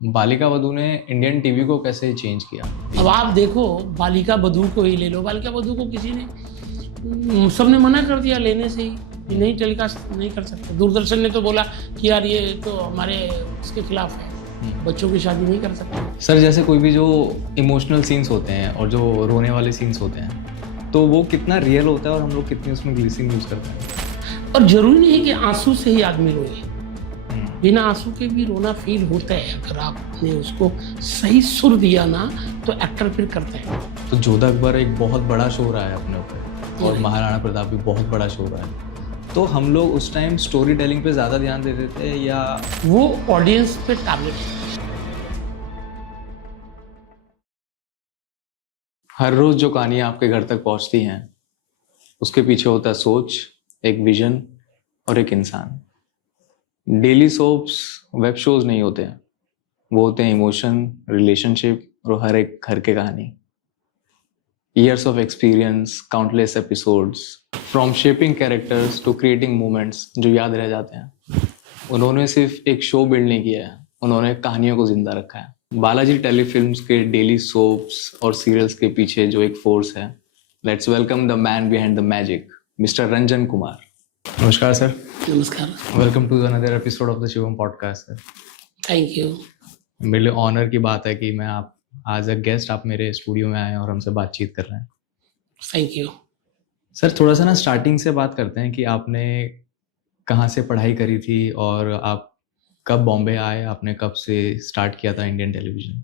बालिका वधू ने Indian TV को कैसे चेंज किया? अब आप देखो, बालिका बधू को ही ले लो। बालिका बधू को किसी ने सबने मना कर दिया लेने से ही, नहीं टेलीकास्ट नहीं कर सकते। दूरदर्शन ने तो बोला कि यार ये तो हमारे उसके खिलाफ है, बच्चों की शादी नहीं कर सकते। सर, जैसे कोई भी जो इमोशनल सीन्स होते हैं और जो रोने वाले सीन्स होते हैं, तो वो कितना रियल होता है और हम लोग कितनी उसमें ग्लिसरीन यूज करते हैं? और जरूरी नहीं है कि आंसू से ही आदमी रोए, बिना आंसू के भी रोना फील होता है। अगर आपने उसको सही सुर दिया ना तो एक्टर फिर करते हैं। तो जोधा अकबर एक बहुत बड़ा शो रहा है अपने ऊपर, और महाराणा प्रताप भी बहुत बड़ा शो रहा है। तो हम लोग उस टाइम स्टोरी टेलिंग पे ज़्यादा ध्यान देते थे या वो ऑडियंस पे टारगेट है। हर रोज जो कहानियाँ आपके घर तक पहुंचती हैं उसके पीछे होता है सोच, एक विजन और एक इंसान। डेली सोप्स वेब शोज नहीं होते हैं, वो होते हैं इमोशन, रिलेशनशिप और हर एक घर के कहानी। Years of experience, countless episodes, from shaping characters to creating moments जो याद रह जाते हैं। उन्होंने सिर्फ एक शो बिल्ड नहीं किया है, उन्होंने कहानियों को जिंदा रखा है। बालाजी टेलीफिल्म्स के डेली सोप्स और सीरियल्स के पीछे जो एक फोर्स है, let's welcome the man behind the magic, mister Ranjan Kumar. नमस्कार सर। नमस्कार। Welcome to another episode of the Shivam podcast sir. Thank you. मेरे लिए ऑनर की बात है कि मैं आप एज अ गेस्ट आप मेरे स्टूडियो में आए और हमसे बातचीत कर रहे हैं। थैंक यू सर, थोड़ा सा ना स्टार्टिंग से बात करते हैं कि आपने कहाँ से पढ़ाई करी थी और आप कब बॉम्बे आए, आपने कब से स्टार्ट किया था इंडियन टेलीविजन?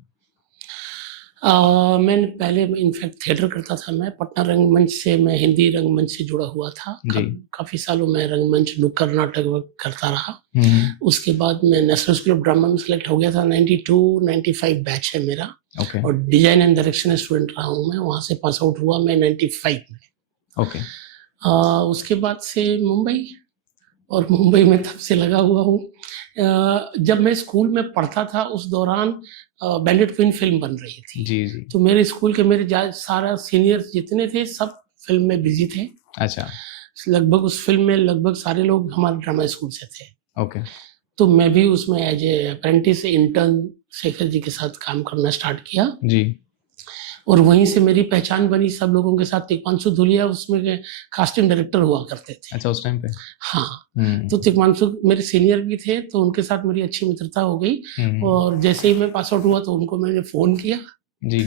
मैंने पहले इनफैक्ट थिएटर करता था। मैं पटना रंगमंच से, मैं हिंदी रंगमंच से जुड़ा हुआ था। काफ़ी सालों में रंगमंच नुक्कड़ नाटक करता रहा। उसके बाद मैं नेशनल स्कूल ऑफ ड्रामा में सेलेक्ट हो गया था। 92-95 बैच है मेरा। और डिजाइन एंड डायरेक्शन स्टूडेंट रहा हूँ मैं, वहाँ से पास आउट हुआ मैं 95 में। उसके बाद से मुंबई, और मुंबई में तब से लगा हुआ हूँ। जब मैं स्कूल में पढ़ता था उस दौरान बैंडेड क्वीन फिल्म बन रही थी। जी। तो मेरे स्कूल के मेरे सारा सीनियर्स जितने थे सब फिल्म में बिजी थे। अच्छा। लगभग उस फिल्म में लगभग सारे लोग हमारे ड्रामा स्कूल से थे। तो मैं भी उसमें as a apprentice intern Shekhar ji के साथ काम करना स्टार्ट किया जी। और वहीं से मेरी पहचान बनी सब लोगों के साथ। तिग्मांशु धुलिया उसमें कास्टिंग डायरेक्टर हुआ करते थे। अच्छा, उस टाइम पे? हाँ। तो तिग्मांशु मेरे सीनियर भी थे, तो उनके साथ मेरी अच्छी मित्रता हो गई। और जैसे ही मैं पास आउट हुआ तो उनको मैंने फोन किया जी।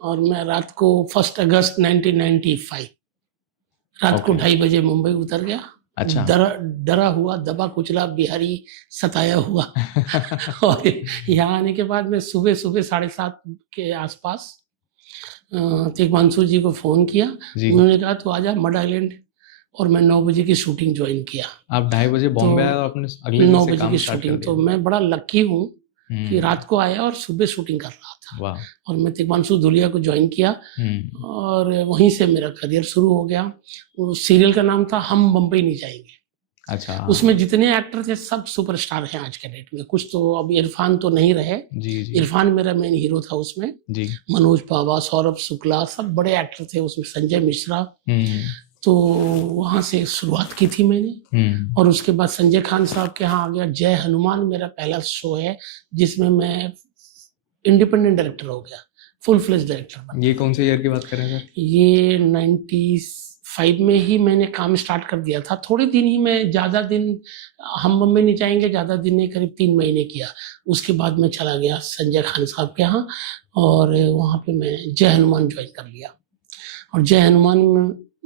और मैं रात को 1 अगस्त 1995 रात को 2:30 बजे मुंबई उतर गया। अच्छा। डरा हुआ, दबा कुचला बिहारी सताया हुआ। और यहाँ आने के बाद मैं सुबह 7:30 के आसपास तिग्मांशु जी को फोन किया। उन्होंने कहा तो आजा मड आइलैंड, और मैं 9 बजे की शूटिंग ज्वाइन किया। आप 2:30 बजे बॉम्बे आए और अपने अगले 9 बजे की शूटिंग। तो मैं बड़ा लकी हूँ कि रात को आया और सुबह शूटिंग कर रहा था। और मैं तिग्मांशु धुलिया को ज्वाइन किया और वहीं से मेरा करियर शुरू हो गया। वो सीरियल का नाम था हम बम्बई नहीं जाएंगे। अच्छा। उसमें जितने एक्टर थे सब सुपरस्टार हैं आज के डेट में। कुछ तो अब इरफान तो नहीं रहे जी। इरफान मेरा मेन हीरो था उसमें जी। मनोज पावा, सौरभ शुक्ला, सब बड़े एक्टर थे उसमें, संजय मिश्रा। तो वहां से शुरुआत की थी मैंने। और उसके बाद संजय खान साहब के यहाँ आ गया। जय हनुमान मेरा पहला शो है जिसमें मैं इंडिपेंडेंट डायरेक्टर हो गया, फुल फ्लेज डायरेक्टर बन। ये कौन से ईयर की बात कर रहे हैं? ये 95 में ही मैंने काम स्टार्ट कर दिया था। थोड़े दिन ही, मैं ज़्यादा दिन हम बम्बई नहीं जाएंगे, ज़्यादा दिन नहीं, करीब 3 महीने किया। उसके बाद मैं चला गया संजय खान साहब के यहाँ, और वहाँ पे मैं जय हनुमान ज्वाइन कर लिया। और जय हनुमान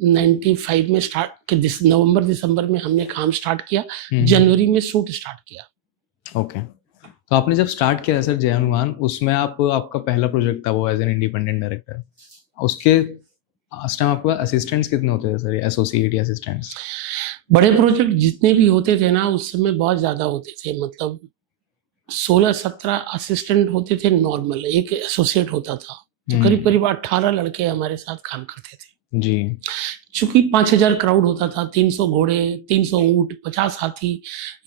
95 में स्टार्ट के नवंबर दिसंबर में हमने काम स्टार्ट किया। जनवरी में शूट स्टार्ट किया। ओके। तो आपने जब स्टार्ट किया सर जय हनुमान, उसमें आपका पहला प्रोजेक्ट था वो एज एन इंडिपेंडेंट डायरेक्टर। उसके उस टाइम आपके असिस्टेंट्स कितने होते थे सर, एसोसिएट असिस्टेंट्स? बड़े प्रोजेक्ट जितने भी होते थे ना उस समय बहुत ज़्यादा होते थे। मतलब 16-17 असिस्टेंट होते थे नॉर्मल, एक एसोसिएट होता था। तो करीब 18 लड़के हमारे साथ काम करते थे जी। चूंकि 5000 क्राउड होता था, 300 घोड़े, 300 ऊंट, 50 हाथी,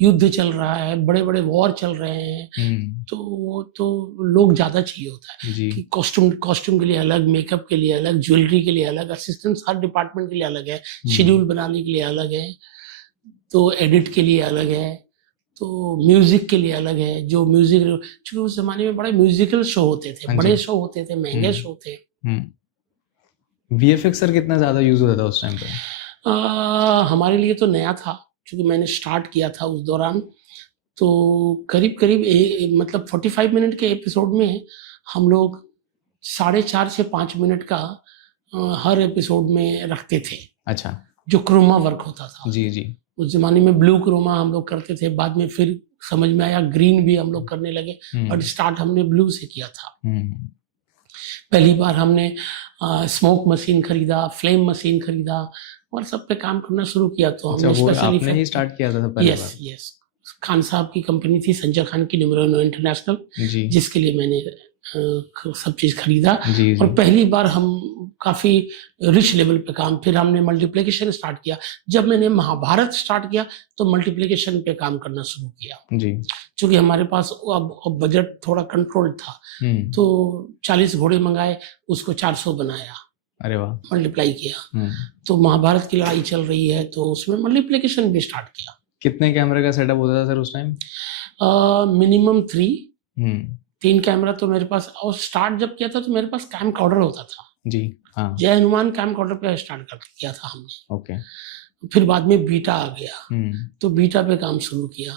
युद्ध चल रहा है, बड़े बड़े वॉर चल रहे हैं। तो लोग ज्यादा चाहिए होता है कि कॉस्ट्यूम के लिए अलग, मेकअप के लिए अलग, ज्वेलरी के लिए अलग, असिस्टेंट हर डिपार्टमेंट के लिए अलग है, शेड्यूल बनाने के लिए अलग है, तो एडिट के लिए अलग है। तो म्यूजिक के लिए अलग है, जो म्यूजिक, क्योंकि उस जमाने में बड़े म्यूजिकल शो होते थे, हाँ बड़े जी। शो होते थे, महंगे शो थे। वीएफएक्स सर कितना ज्यादा यूज होता था उस टाइम पे? हमारे लिए तो नया था, क्योंकि मैंने स्टार्ट किया था उस दौरान। तो करीब करीब मतलब 45 मिनट के एपिसोड में हम लोग 4.5 से 5 मिनट का हर एपिसोड में रखते थे। अच्छा। जो क्रोमा वर्क होता था, जी जी। उस जमाने में ब्लू क्रोमा हम लोग करते थे, बाद में फिर समझ में आया ग्रीन भी हम लोग करने लगे, बट स्टार्ट हमने ब्लू से किया था। पहली बार हमने स्मोक मशीन खरीदा, फ्लेम मशीन खरीदा और सब पे काम करना शुरू किया। तो अच्छा, हमने वो स्पेशल आपने ही स्टार्ट किया था पहले? यस यस, खान साहब की कंपनी थी, संजय खान की न्यूमेरो इंटरनेशनल, जी जिसके लिए मैंने सब चीज खरीदा। जी और जी। पहली बार हम काफी रिच लेवल पे काम, फिर हमने मल्टीप्लिकेशन स्टार्ट किया। जब मैंने महाभारत स्टार्ट किया तो मल्टीप्लिकेशन पे काम करना शुरू किया, जी। क्योंकि हमारे पास अब बजट थोड़ा कंट्रोल था। तो 40 घोड़े मंगाए, उसको 400 बनाया, अरे वाह। मल्टीप्लाई किया। तो महाभारत की लड़ाई चल रही है, तो उसमें मल्टीप्लिकेशन भी स्टार्ट किया। कितने कैमरे का सेटअप होता था सर उस टाइम? मिनिमम 3 कैमरा तो मेरे पास, और स्टार्ट जब किया था तो मेरे पास कैम कॉर्डर होता था। जी हाँ। जय हनुमान कैम कॉर्डर पे स्टार्ट कर किया था हमने। ओके। फिर बाद में बीटा आ गया, तो बीटा पे काम शुरू किया।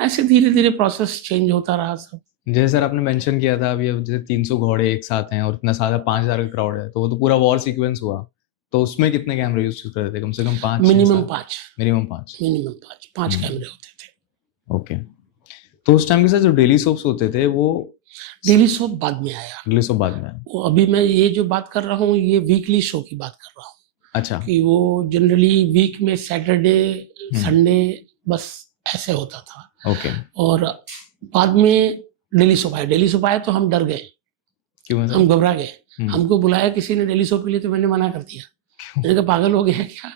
ऐसे धीरे धीरे प्रोसेस चेंज होता रहा सब। जैसे सर आपने मेंशन किया था अभी, अब जैसे 300 घोड़े एक साथ हैं और इतना सारा 5000 का क्राउड है, तो वो तो पूरा वॉर सीक्वेंस हुआ। तो उसमें कितने कैमरे यूज करते थे? कम से कम 5? मिनिमम 5। मिनिमम 5। मिनिमम 5 कैमरे होते थे। ओके। तो उस टाइम के साथ जो डेली सोप्स होते थे वो? डेली सोप बाद में आया। डेली सोप बाद में? वो अभी मैं ये जो बात कर रहा हूँ, ये वीकली शो की बात कर रहा हूँ। अच्छा। कि वो जनरली वीक में सैटरडे संडे बस ऐसे होता था। ओके। और बाद में डेली सोप आया। डेली सोप आया तो हम डर गए। क्यों? हम घबरा गए। हमको बुलाया किसी ने डेली सोप के लिए, तो मैंने मना कर दिया। मैंने कहा पागल हो गया क्या,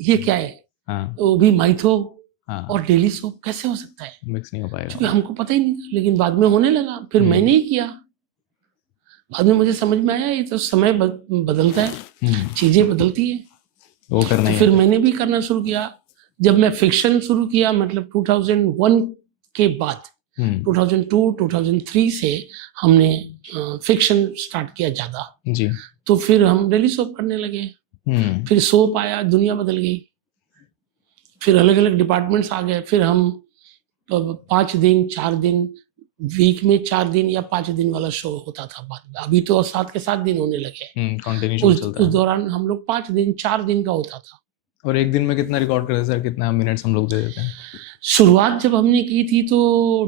ये क्या है? हाँ। वो भी माइथो हाँ। और डेली सोप कैसे हो सकता है? मिक्स नहीं हो पाएगा, क्योंकि हमको पता ही नहीं था। लेकिन बाद में होने लगा, फिर मैंने ही किया। बाद में मुझे समझ में आया ये तो समय बदलता है, चीजें बदलती है, वो करना ही फिर है। मैंने भी करना शुरू किया। जब मैं फिक्शन शुरू किया, मतलब 2001 के बाद 2002 2003 से हमने फिक्शन स्टार्ट किया ज्यादा। जी। तो फिर हम डेली सोप करने लगे। फिर सोप आया, दुनिया बदल गई। फिर अलग अलग डिपार्टमेंट्स आ गए। फिर हम 5 दिन 4 दिन, वीक में 4 दिन या 5 दिन वाला शो होता था बाद में। अभी तो 7 के 7 दिन होने लगे। कंटिन्यू शो चलता है। उस दौरान हम लोग 5 दिन 4 दिन का होता था। और एक दिन में कितना रिकॉर्ड करते सर? कितना मिनट्स हम लोग दे देते हैं? शुरुआत जब हमने की थी तो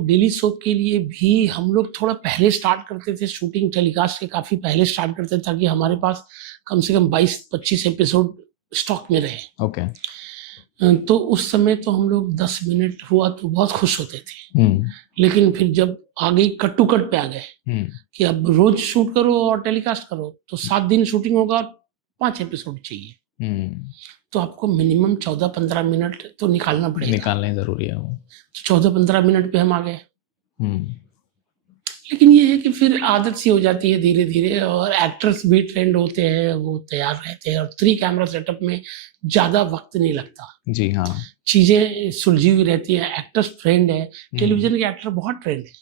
डेली सोप के लिए भी हम लोग थोड़ा पहले स्टार्ट करते थे। शूटिंग टेलीकास्ट के काफी पहले स्टार्ट करते थे, ताकि हमारे पास कम से कम 22-25 एपिसोड स्टॉक में रहे। ओके। तो उस समय तो हम लोग 10 मिनट हुआ तो बहुत खुश होते थे। लेकिन फिर जब आ गई कट टू कट पे आ गए कि अब रोज शूट करो और टेलीकास्ट करो, तो 7 दिन शूटिंग होगा और 5 एपिसोड चाहिए। तो आपको मिनिमम 14-15 मिनट तो निकालना पड़ेगा। निकालना ही जरूरी है वो। तो 14-15 मिनट पे हम आ गए। लेकिन ये है कि फिर आदत सी हो जाती है धीरे धीरे, और एक्टर्स भी ट्रेंड होते हैं, वो तैयार रहते हैं, और 3 कैमरा सेटअप में ज्यादा वक्त नहीं लगता। जी हाँ। चीजें सुलझी हुई रहती है। एक्टर्स ट्रेंड है, टेलीविजन के एक्टर बहुत ट्रेंड है,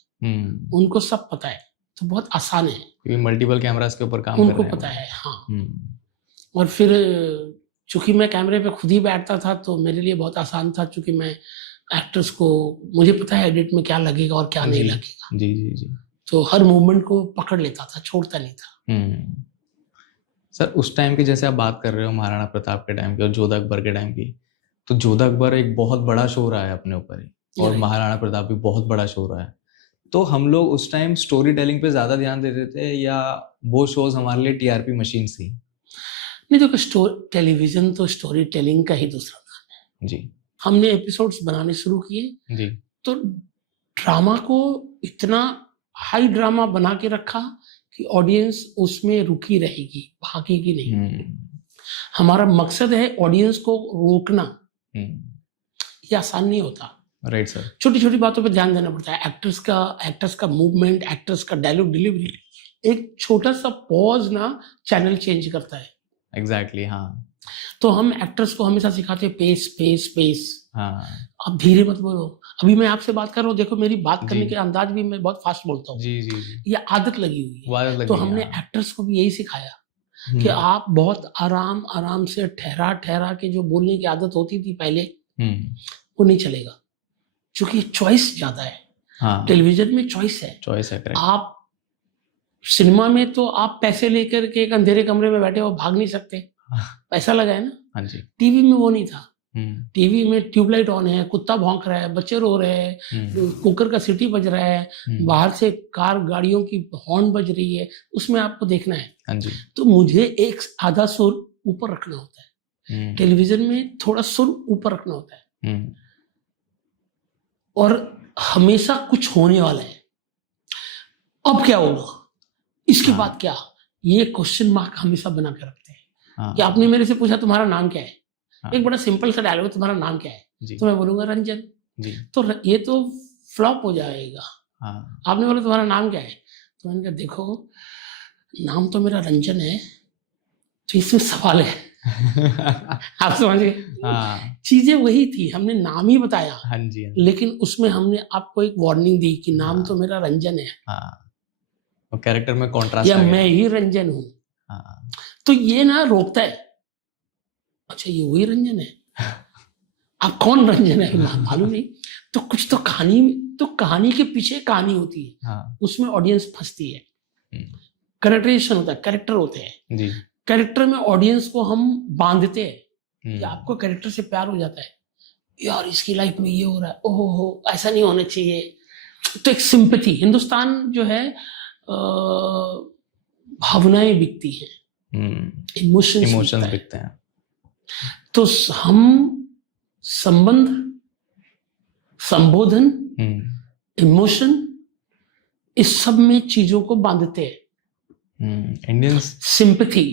उनको सब पता है, तो बहुत आसान है, क्योंकि मल्टीपल कैमरास के ऊपर काम कर रहे हैं, उनको पता है। हाँ। और फिर चूंकि मैं कैमरे पे खुद ही बैठता था, तो मेरे लिए बहुत आसान था, चूंकि मैं एक्टर्स को, मुझे पता है एडिट में क्या लगेगा और क्या नहीं लगेगा। जी जी जी। तो हर मूवमेंट को पकड़ लेता था, छोड़ता नहीं था। सर उस टाइम की जैसे आप बात कर रहे हो, महाराणा प्रताप के टाइम की और जोधा अकबर के टाइम की, तो जोधा अकबर एक बहुत बड़ा शो रहा है अपने ऊपर ही, और महाराणा प्रताप भी बहुत बड़ा शो रहा है। तो हम लोग उस टाइम स्टोरी टेलिंग पे ज्यादा ध्यान देते थे, या वो शोज हमारे लिए टीआरपी मशीन थी? नहीं, देखो टेलीविजन तो स्टोरी टेलिंग का ही दूसरा नाम है जी। हमने एपिसोड्स बनाने शुरू किए जी, तो ड्रामा को इतना हाई ड्रामा बना के रखा कि ऑडियंस उसमें रुकी रहेगी, भागेगी नहीं। हमारा मकसद है ऑडियंस को रोकना। ये आसान नहीं होता। Right sir. छोटी छोटी बातों पे ध्यान देना पड़ता है। एक्टर्स का मूवमेंट, एक्टर्स का डायलॉग डिलीवरी, एक छोटा सा पॉज ना चैनल चेंज करता है। एग्जैक्टली हाँ। तो हम एक्टर्स को हमेशा सिखाते हैं पेस पेस पेस, हाँ अब धीरे मत बोलो। अभी मैं आपसे बात कर रहा हूँ, देखो मेरी बात करने जी के अंदाज भी मैं बहुत फास्ट बोलता हूँ, जी जी जी। ये आदत लगी हुई है। वो आदत लग तो गई, हमने हाँ। एक्टर्स को भी यही सिखाया कि आप बहुत आराम आराम से ठहरा ठहरा के जो बोलने की आदत होती थी पहले, वो नहीं चलेगा, क्योंकि चॉइस ज्यादा है। हाँ टेलीविजन में चॉइस है, चॉइस है, करेक्ट। आप सिनेमा में तो आप पैसे लेकर के एक अंधेरे कमरे में बैठे हो, भाग नहीं सकते, पैसा लगा है ना। हाँ जी। टीवी में वो नहीं था। हम्म टीवी में ट्यूबलाइट ऑन है, कुत्ता भौंक रहा है, बच्चे रो रहे हैं, कुकर का सीटी बज रहा है, बाहर से कार गाड़ियों की हॉर्न बज रही है, उसमें आपको देखना है। हाँ जी। तो मुझे एक आधा सुर ऊपर रखना होता है, टेलीविजन में थोड़ा सुर ऊपर रखना होता है, और हमेशा कुछ होने वाला है। अब क्या होगा, इसके हाँ। बाद क्या, ये क्वेश्चन मार्क हमेशा बना के रखते हैं। हाँ। कि आपने मेरे से पूछा तुम्हारा नाम क्या है, हाँ। एक बड़ा सिंपल सा डायलॉग, तुम्हारा नाम क्या है, जी तो मैं बोलूंगा रंजन। जी। तो ये तो फ्लॉप हो जाएगा। हाँ आपने बोला तुम्हारा नाम क्या है, तो मैंने कहा देखो नाम तो मेरा रंजन है, तो इसमें सवाल है। आप समझ गए। हाँ चीजें वही थी, हमने नाम ही बताया, हाँ जी, हाँ जी। लेकिन उसमें हमने आपको एक वार्निंग दी कि नाम हाँ। तो मेरा रंजन है, हाँ, और कैरेक्टर में कॉन्ट्रास्ट या आ गया। मैं ही रंजन हूं। हाँ तो ये ना रोकता है, अच्छा ये वही रंजन है, अब कौन रंजन है मालूम नहीं। तो कुछ तो कहानी के पीछे कहानी होती है, हाँ उसमें ऑडियंस फंसती है। कैरेक्टराइजेशन होता है, कैरेक्टर होते हैं जी। कैरेक्टर में ऑडियंस को हम बांधते हैं कि हम्म आपको कैरेक्टर से प्यार हो जाता है, यार इसकी लाइफ में ये हो रहा है, ओहो हो ऐसा नहीं होना चाहिए। तो एक सिंपैथी, हिंदुस्तान जो है भावनाएं बिकती हैं, इमोशंस बिकते हैं। तो हम संबंध, संबोधन, इमोशन, इस सब में चीजों को बांधते हैं। इंडियंस सिंपैथी,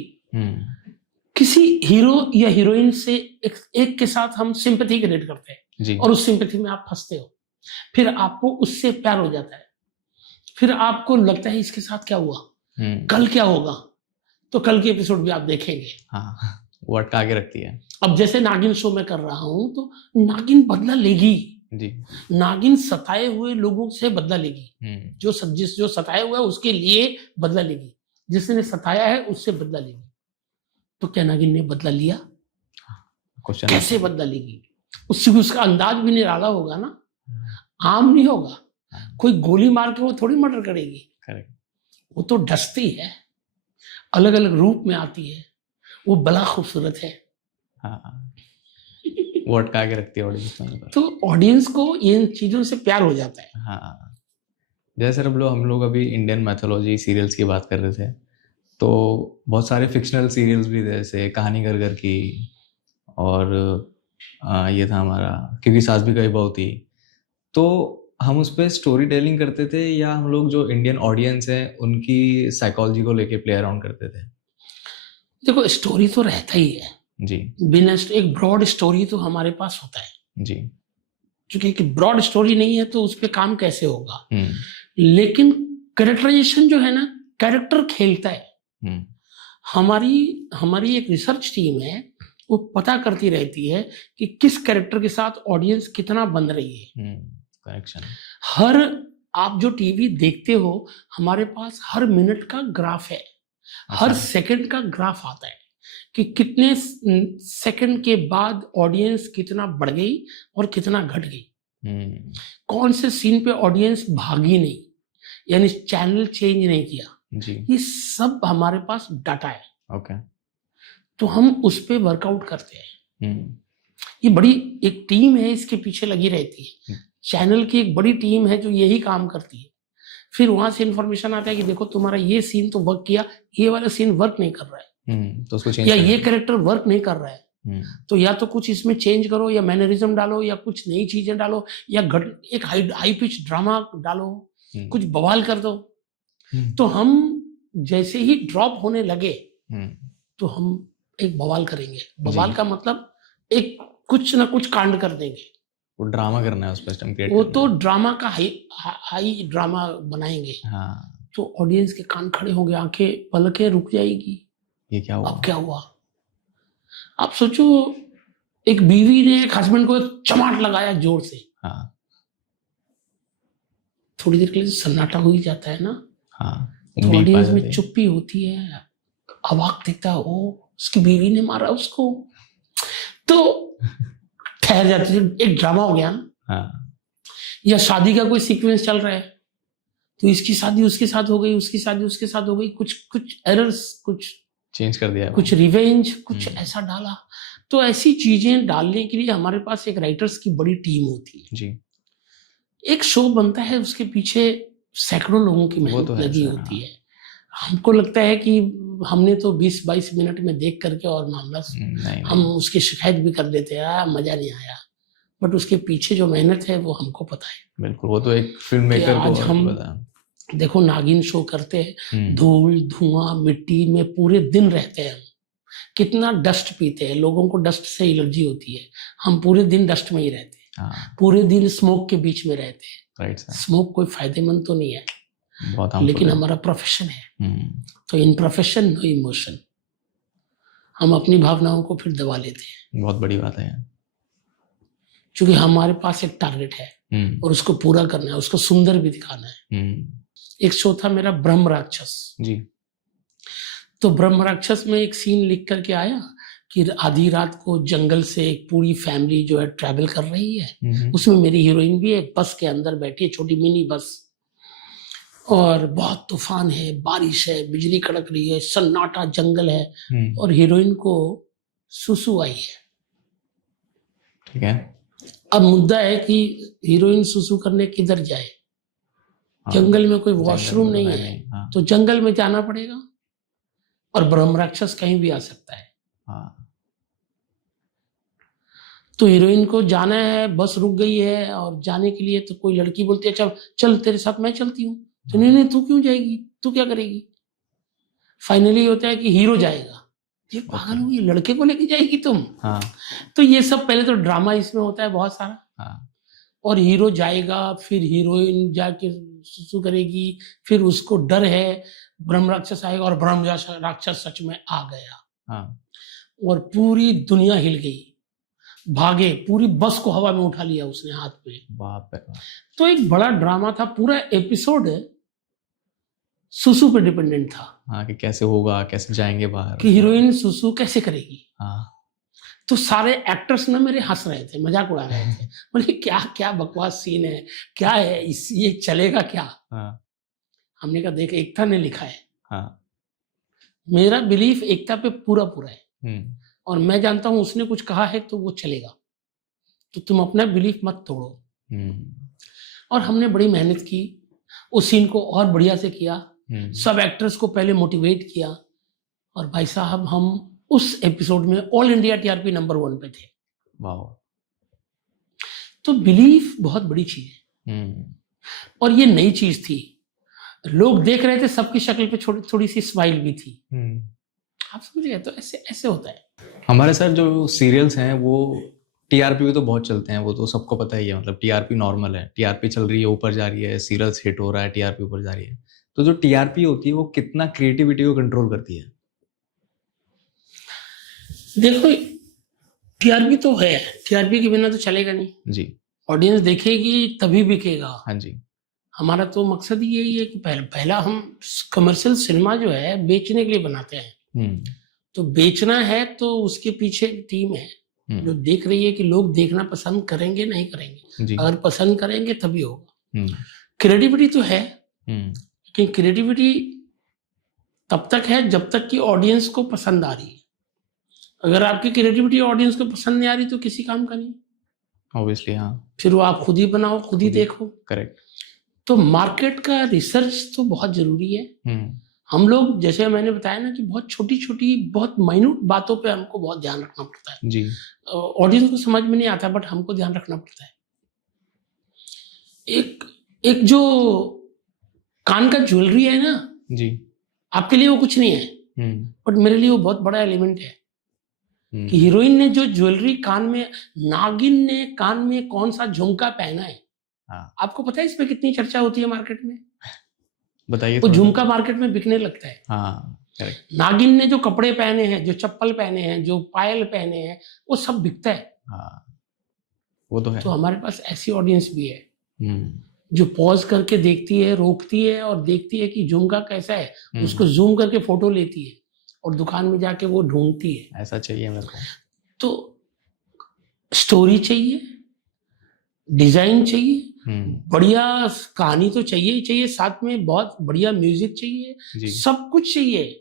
किसी हीरो या हीरोइन से एक के साथ हम सिंपैथी क्रिएट करते हैं जी। और उस सिंपैथी में आप फंसते हो, फिर आपको उससे प्यार हो जाता है, फिर आपको लगता है इसके साथ क्या हुआ, कल क्या होगा, तो कल के एपिसोड भी आप देखेंगे। हाँ, वो अटका के रखती है। अब जैसे नागिन शो में कर रहा हूं, तो नागिन बदला लेगी जी। नागिन सताए हुए लोगों से बदला लेगी, जो सताए हुआ है उसके लिए बदला लेगी, जिसने सताया है उससे बदला लेगी। तो क्या नागिन ने बदला लिया, कैसे बदला लेगी, उसका अंदाज भी निराला होगा ना, आम नहीं होगा। कोई गोली मार के वो थोड़ी मर्डर करेगी, वो तो डसती है, अलग अलग रूप में आती है, वो बड़ा खूबसूरत है। हाँ, वो अटका के रखती है ऑडियंस में। तो ऑडियंस को इन चीजों से प्यार हो जाता है। हाँ, जैसे हम लोग अभी इंडियन मैथोलॉजी सीरियल्स की बात कर रहे थे, तो बहुत सारे फिक्शनल सीरियल्स भी थे, जैसे कहानी घर घर की, और ये था हमारा क्योंकि सास भी कभी बहू थी। तो हम उस पर स्टोरी टेलिंग करते थे, या हम लोग जो इंडियन ऑडियंस है उनकी साइकोलॉजी को लेके प्ले अराउंड करते थे? देखो स्टोरी तो रहता ही है जी, बिना एक ब्रॉड स्टोरी तो हमारे पास होता है जी, क्योंकि एक ब्रॉड स्टोरी नहीं है तो उस पर काम कैसे होगा। लेकिन कैरेक्टराइजेशन जो है ना, कैरेक्टर खेलता है। हमारी एक रिसर्च टीम है, वो पता करती रहती है कि किस कैरेक्टर के साथ ऑडियंस कितना बन रही है। करेक्शन। आप जो टीवी देखते हो, हमारे पास हर मिनट का ग्राफ है, हर सेकंड का ग्राफ आता है कि कितने सेकंड के बाद ऑडियंस कितना बढ़ गई और कितना घट गई, कौन से सीन पे ऑडियंस भागी नहीं, यानी चैनल चेंज नहीं किया जी। ये सब हमारे पास डाटा है। ओके। तो हम उस पे वर्कआउट करते हैं। ये बड़ी एक टीम है, इसके पीछे लगी रहती है। चैनल की एक बड़ी टीम है जो यही काम करती है। फिर वहां से इंफॉर्मेशन आता है कि देखो तुम्हारा ये सीन तो वर्क किया, ये वाला सीन वर्क नहीं कर रहा है, तो उसको चेंज या ये कैरेक्टर वर्क नहीं कर रहा है, तो या तो कुछ इसमें चेंज करो, या मैनरिज्म डालो, या कुछ नई चीजें डालो, या एक हाई पिच ड्रामा डालो, कुछ बवाल कर दो। तो हम जैसे ही ड्रॉप होने लगे तो हम एक बवाल करेंगे। बवाल का मतलब एक कुछ ना कुछ कांड कर देंगे, वो ड्रामा करना है, उस पर क्रिएट वो तो ड्रामा का हाई ड्रामा बनाएंगे। हाँ। तो ऑडियंस के कान खड़े होंगे, आंखें पलकें रुक जाएगी, ये क्या हुआ, अब क्या हुआ। आप सोचो, एक बीवी ने एक हस्बैंड को एक चमाट लगाया जोर से, हाँ थोड़ी देर के लिए तो सन्नाटा हो ही जाता है ना। हाँ, तो ऑडियंस में चुप्पी होती है, अवाक देखता है, ओ उसकी बीवी ने मारा उसको, तो ठहर जाती है, एक ड्रामा हो गया ना। हाँ या शादी का कोई सीक्वेंस चल रहा है, तो इसकी शादी उसके साथ हो गई, उसकी शादी उसके साथ हो गई, कुछ कुछ एरर्स, कुछ चेंज कर दिया, कुछ रिवेंज, कुछ ऐसा डाला। तो ऐसी चीजें डालने के लिए हमारे पास एक राइटर्स की बड़ी टीम होती है जी। एक शो बनता है, उसके पीछे सैकड़ों लोगों की मेहनत तो लगी सर, होती हाँ। है। हमको लगता है कि हमने तो 20-22 मिनट में देख करके और मामला नहीं हम नहीं, उसकी शिकायत भी कर देते हैं, मजा नहीं आया, बट उसके पीछे जो मेहनत है वो हमको पता है। बिल्कुल, वो तो एक फिल्म मेकर को आज हम पता है। देखो नागिन शो करते हैं, हम्म, धूल धुआं मिट्टी में पूरे दिन रहते हैं हम, कितना डस्ट पीते हैं, लोगों को डस्ट से एलर्जी होती है, हम पूरे दिन डस्ट में ही रहते हैं, हाँ पूरे दिन स्मोक के बीच में रहते हैं। राइट सर, स्मोक कोई फायदेमंद तो नहीं है, बहुत harmful लेकिन है। हमारा प्रोफेशन है, हम्म, तो इन प्रोफेशन नो इमोशन, हम अपनी भावनाओं को फिर दबा लेते हैं, बहुत बड़ी बात है। क्योंकि हमारे पास एक टारगेट है और उसको पूरा करना है, उसको सुंदर भी दिखाना है। एक शो था मेरा ब्रह्म राक्षस जी। तो ब्रह्म राक्षस में एक सीन लिख करके आया कि आधी रात को जंगल से एक पूरी फैमिली जो है ट्रैवल कर रही है, उसमें मेरी हीरोइन भी है, बस के अंदर बैठी है, छोटी मिनी बस, और बहुत तूफान है, बारिश है, बिजली कड़क रही है, सन्नाटा जंगल है, और हीरोइन को सुसु आई है। ठीक है। अब मुद्दा है कि हीरोइन सुसु करने किधर जाए, जंगल में कोई वॉशरूम नहीं है, तो जंगल में जाना पड़ेगा, और ब्रह्म राक्षस कहीं भी आ सकता है। तो हीरोइन को जाना है, बस रुक गई है, और जाने के लिए तो कोई लड़की बोलती है चल चल तेरे साथ मैं चलती हूँ, तो नहीं नहीं तू क्यों जाएगी, तू क्या करेगी। फाइनली होता है कि हीरो जाएगा, ये पागल हुई, लड़के को लेके जाएगी तुम। तो ये सब पहले तो ड्रामा इसमें होता है बहुत सारा, और हीरो जाएगा, फिर हीरोइन जाके सुसु करेगी, फिर उसको डर है, ब्रह्म राक्षस आएगा, और ब्रह्म राक्षस सच में आ गया, और पूरी दुनिया हिल गई, भागे, पूरी बस को हवा में उठा लिया उसने हाथ पे। बाप रे। तो एक बड़ा ड्रामा था, पूरा एपिसोड सुसु पे डिपेंडेंट था, कि कैसे होगा, कैसे जाएंगे बाहर, कि हीरोइन सुसु कैसे करेगी। तो सारे एक्टर्स ना मेरे हंस रहे थे, मजाक उड़ा रहे थे, बोले क्या क्या बकवास सीन है, क्या है ये चलेगा क्या। हमने कहा देख, एकता ने लिखा है, मेरा बिलीफ एकता पे पूरा पूरा है, और मैं जानता हूं उसने कुछ कहा है तो वो चलेगा, तो तुम अपना बिलीफ मत तोड़ो। और हमने बड़ी मेहनत की, उस सीन को और बढ़िया से किया, सब एक्टर्स को पहले मोटिवेट किया, और भाई साहब हम उस एपिसोड में ऑल इंडिया टीआरपी नंबर 1 पे थे। वाह। तो बिलीफ बहुत बड़ी चीज है, और ये नई चीज थी, लोग देख रहे थे, सबकी शक्ल पे थोड़ी सी स्माइल भी थी। आप समझ गए, तो ऐसे ऐसे होता है। हमारे सर जो सीरियल्स हैं वो टीआरपी पे तो बहुत चलते हैं, वो तो सबको पता ही है, मतलब टीआरपी नॉर्मल है, टीआरपी चल रही है, ऊपर जा रही है, सीरियल्स हिट हो रहा है, टीआरपी ऊपर जा रही है। तो जो टीआरपी होती है वो कितना क्रिएटिविटी को कंट्रोल करती है। देखो टीआरपी तो है, टीआरपी के बिना तो चलेगा नहीं जी, ऑडियंस देखेगी तभी बिकेगा। हाँ जी, हमारा तो मकसद ही यही है कि पहला हम कमर्शियल सिनेमा जो है बेचने के लिए बनाते हैं, तो बेचना है तो उसके पीछे टीम है जो देख रही है कि लोग देखना पसंद करेंगे नहीं करेंगे, अगर पसंद करेंगे तभी होगा। क्रिएटिविटी तो है, लेकिन क्रिएटिविटी तब तक है जब तक कि ऑडियंस को पसंद आ रही है। अगर आपकी क्रिएटिविटी ऑडियंस को पसंद नहीं आ रही तो किसी काम का नहीं, ऑब्वियसली। हाँ, फिर वो आप खुद ही बनाओ, खुद ही देखो। करेक्ट। तो मार्केट का रिसर्च तो बहुत जरूरी है। हम लोग, जैसे मैंने बताया ना, कि बहुत छोटी छोटी बहुत माइन्यूट बातों पे हमको बहुत ध्यान रखना पड़ता है जी। ऑडियंस को समझ में नहीं आता, बट हमको ध्यान रखना पड़ता है। एक जो कान का ज्वेलरी है ना जी, आपके लिए वो कुछ नहीं है, बट मेरे लिए वो बहुत बड़ा एलिमेंट है। कि हीरोइन ने जो ज्वेलरी कान में, नागिन ने कान में कौन सा झुमका पहना है, आपको पता है इस पे कितनी चर्चा होती है मार्केट में? बताइए। वो झुमका मार्केट में बिकने लगता है। करेक्ट। नागिन ने जो कपड़े पहने हैं, जो चप्पल पहने हैं, जो पायल पहने हैं, वो सब बिकता है। हाँ, वो तो है। तो हमारे पास ऐसी ऑडियंस भी है हम्म, जो पॉज करके देखती है, रोकती है और देखती है कि झुमका कैसा है, उसको जूम करके फोटो लेती है और दुकान में जाके वो ढूंढती है। ऐसा चाहिए मेरे को। तो स्टोरी चाहिए, डिजाइन चाहिए, बढ़िया कहानी तो चाहिए ही चाहिए, साथ में बहुत बढ़िया म्यूजिक चाहिए, जी। सब कुछ चाहिए।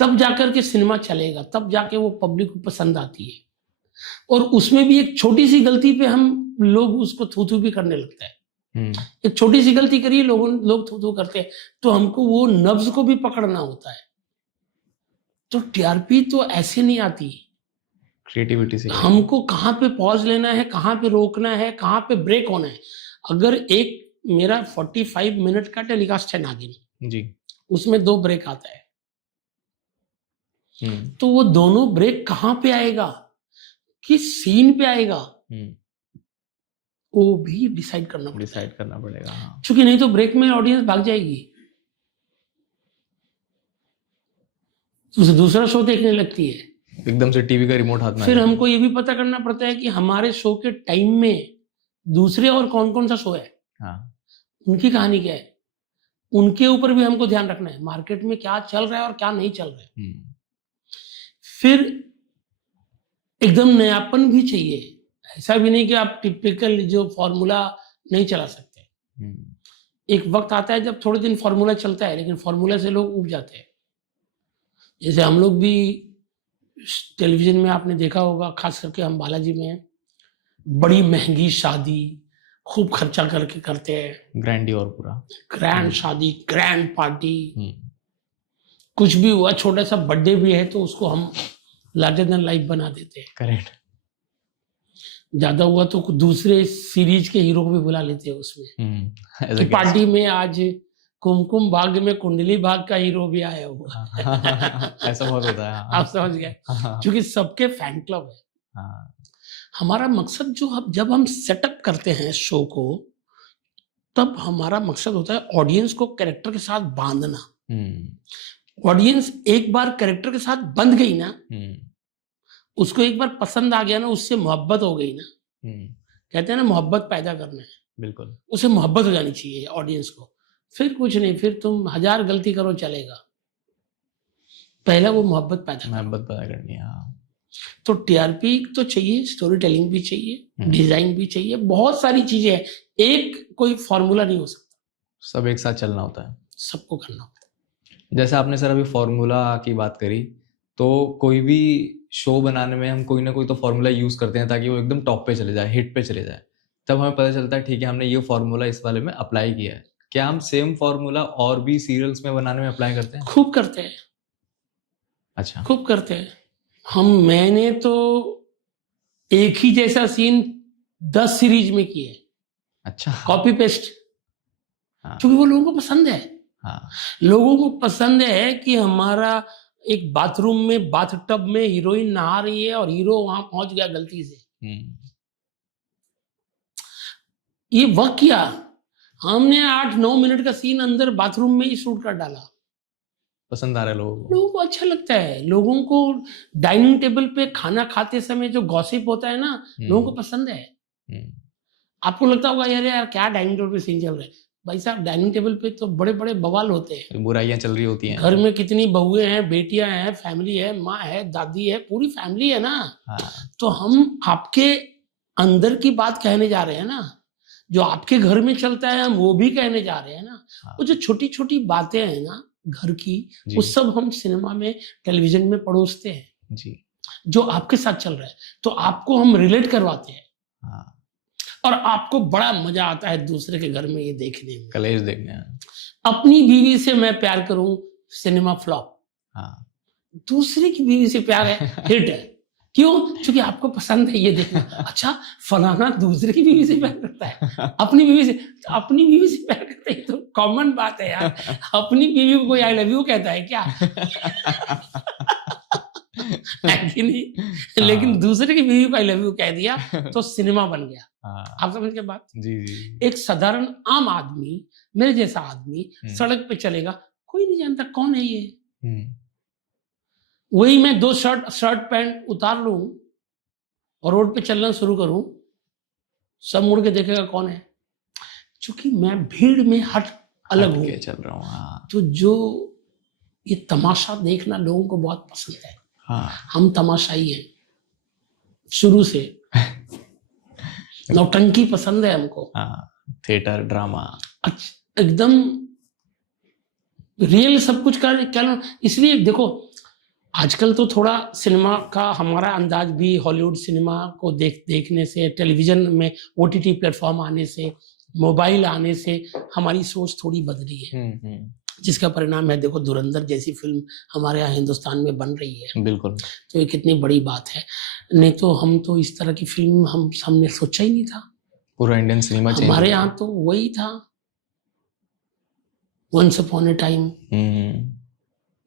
तब जाकर के सिनेमा चलेगा, तब जाके वो पब्लिक को पसंद आती है। और उसमें भी एक छोटी सी गलती पे हम लोग उसको थू थू भी करने लगता है। एक छोटी सी गलती करिए, लोग थू थू करते हैं, तो हमको वो नब्ज को भी पकड़ना होता है। तो टीआरपी तो ऐसे नहीं आती, क्रिएटिविटी से। हमको कहाँ पे पॉज लेना है, कहाँ पे रोकना है, कहाँ पे ब्रेक होना है। अगर एक मेरा 45 मिनट का टेलीकास्ट है नागिन जी, उसमें 2 ब्रेक आता है, तो वो दोनों ब्रेक कहाँ पे आएगा, किस सीन पे आएगा, वो भी डिसाइड करना पड़ेगा। हाँ। क्योंकि नहीं तो ब्रेक में ऑडियंस भाग जाएगी, दूसरा शो देखने लगती है, एकदम से टीवी का रिमोट हाथ में। फिर हमको ये भी पता करना पड़ता है कि हमारे शो के टाइम में दूसरे और कौन कौन सा शो है। हाँ। उनकी कहानी क्या है, उनके ऊपर भी हमको ध्यान रखना है, मार्केट में क्या चल रहा है और क्या नहीं चल रहा है। फिर एकदम नयापन भी चाहिए, ऐसा भी नहीं कि आप टिपिकल जो फॉर्मूला नहीं चला सकते। एक वक्त आता है जब थोड़े दिन फॉर्मूला चलता है, लेकिन फॉर्मूला से लोग उब जाते हैं। जैसे हम लोग भी टेलीविजन में आपने देखा होगा, खास करके हम बालाजी में बड़ी महंगी शादी खूब खर्चा करके करते हैं, ग्रैंडी और पूरा ग्रैंड शादी, ग्रैंड पार्टी। कुछ भी हुआ, छोटा सा बर्थडे भी है तो उसको हम लार्जर देन लाइफ बना देते हैं। करेक्ट। ज्यादा हुआ तो दूसरे सीरीज के हीरो को भी बुला लेते हैं उसमें। तो पार्टी में आज कुमकुम भाग्य में कुंडली भाग का हीरो भी आया हुआ। ऐसा बहुत होता है। आप समझ गए, क्योंकि सबके फैन क्लब है। हमारा मकसद जब हम सेटअप करते हैं शो को, तब हमारा मकसद होता है ऑडियंस को कैरेक्टर के साथ बांधना। ऑडियंस एक बार कैरेक्टर के साथ बंध गई ना, उसको एक बार पसंद आ गया ना, उससे मोहब्बत हो गई ना, कहते हैं ना मोहब्बत पैदा करना है, बिल्कुल उसे मोहब्बत हो जानी चाहिए ऑडियंस को। फिर कुछ नहीं, फिर तुम 1000 गलती करो चलेगा, पहला वो मोहब्बत पैदा करनी है। तो टीआरपी तो चाहिए, स्टोरी टेलिंग भी चाहिए, डिजाइन भी चाहिए, बहुत सारी चीजें हैं। एक कोई फॉर्मूला नहीं हो सकता, सब एक साथ चलना होता है, सबको करना होता है। जैसे आपने सर अभी फॉर्मूला की बात करी, तो कोई भी शो बनाने में हम कोई ना कोई तो फॉर्मूला यूज करते हैं ताकि वो एकदम टॉप पे चले जाए, हिट पे चले जाए। तब हमें पता चलता है ठीक है, हमने ये फॉर्मूला इस वाले में अप्लाई किया है। क्या हम सेम फॉर्मूला और भी सीरियल्स में बनाने में अप्लाई करते हैं? खूब करते हैं। अच्छा, खूब करते हैं। मैंने तो एक ही जैसा सीन 10 सीरीज में किए। अच्छा, कॉपी पेस्ट। क्योंकि वो लोगों को पसंद है। लोगों को पसंद है कि हमारा एक बाथरूम में, बाथटब में हीरोइन नहा रही है और हीरो वहां पहुंच गया गलती से। ये वक्त किया हमने 8-9 मिनट का सीन अंदर बाथरूम में ही शूट कर डाला। पसंद आ रहा है लोगों को अच्छा लगता है। लोगों को डाइनिंग टेबल पे खाना खाते समय जो गॉसिप होता है ना, लोगों को पसंद है। आपको लगता होगा यार क्या डाइनिंग टेबल पे सीन चल रहा है। भाई साहब, डाइनिंग टेबल पे तो बड़े बड़े बवाल होते हैं, बुराइयां चल रही होती हैं। घर में कितनी बहुएं हैं, बेटियां हैं, फैमिली है, माँ है, दादी है, पूरी फैमिली है ना। तो हम आपके अंदर की बात कहने जा रहे हैं ना, जो आपके घर में चलता है हम वो भी कहने जा रहे हैं ना। वो जो छोटी छोटी बातें हैं ना घर की, वो सब हम सिनेमा में, टेलीविजन में परोसते हैं जी, जो आपके साथ चल रहा है। तो आपको हम रिलेट करवाते हैं और आपको बड़ा मजा आता है दूसरे के घर में ये देखने में, कलेश देखने। अपनी बीवी से मैं प्यार करूं, सिनेमा फ्लॉप। दूसरे की बीवी से प्यार है, हिट है। क्यों? क्योंकि आपको पसंद है ये देखना। अच्छा, फलाना दूसरे की बीवी से प्यार करता है, अपनी बीवी से प्यार करता है, तो कॉमन बात है यार। अपनी बीवी को कोई आई लव यू कहता है क्या? है कि नहीं? लेकिन दूसरे की बीवी को आई लव यू कह दिया तो सिनेमा बन गया। आप समझ के बात? जी। एक साधारण आम आदमी, मेरे जैसा आदमी सड़क पे चलेगा, कोई नहीं जानता कौन है ये। हम्म, वही मैं 2 शर्ट पैंट उतार लूं और रोड पे चलना शुरू करूं, सब मुड़ के देखेगा कौन है, क्योंकि मैं भीड़ में अलग हूं। चल रहा हूँ। हाँ तो जो ये तमाशा देखना लोगों को बहुत पसंद है। हाँ। हम तमाशाई हैं शुरू से। नौटंकी पसंद है हमको। हाँ, थिएटर ड्रामा एकदम रियल सब कुछ का क्या। इसलिए देखो आजकल तो थोड़ा सिनेमा का हमारा अंदाज भी हॉलीवुड सिनेमा को देखने से, टेलीविजन में ओटीटी प्लेटफॉर्म आने से, मोबाइल आने से हमारी सोच थोड़ी बदली है। जिसका परिणाम है देखो धुरंधर जैसी फिल्म हमारे यहाँ हिंदुस्तान में बन रही है। बिल्कुल। तो ये कितनी बड़ी बात है। नहीं तो हम तो इस तरह की फिल्म हमने सोचा ही नहीं था। पूरा इंडियन सिनेमा हमारे यहाँ तो वही था, once upon a time,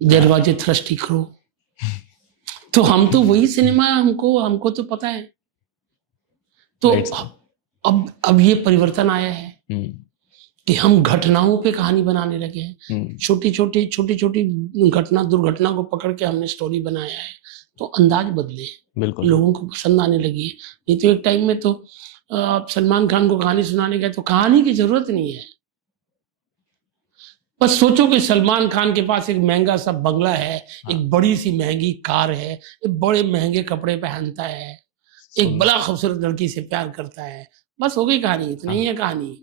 there was a thirsty crow. तो हम तो वही सिनेमा, हमको तो पता है। तो अब ये परिवर्तन आया है कि हम घटनाओं पे कहानी बनाने लगे हैं। छोटी छोटी घटना दुर्घटना को पकड़ के हमने स्टोरी बनाया है। तो अंदाज बदले, बिल्कुल लोगों को पसंद आने लगी है। नहीं तो एक टाइम में तो आप सलमान खान को कहानी सुनाने गए तो कहानी की जरूरत नहीं है। बस सोचो कि सलमान खान के पास एक महंगा सा बंगला है, एक बड़ी सी महंगी कार है, एक बड़े महंगे कपड़े पहनता है, एक बड़ा खूबसूरत लड़की से प्यार करता है, बस हो गई कहानी। इतना ही है कहानी,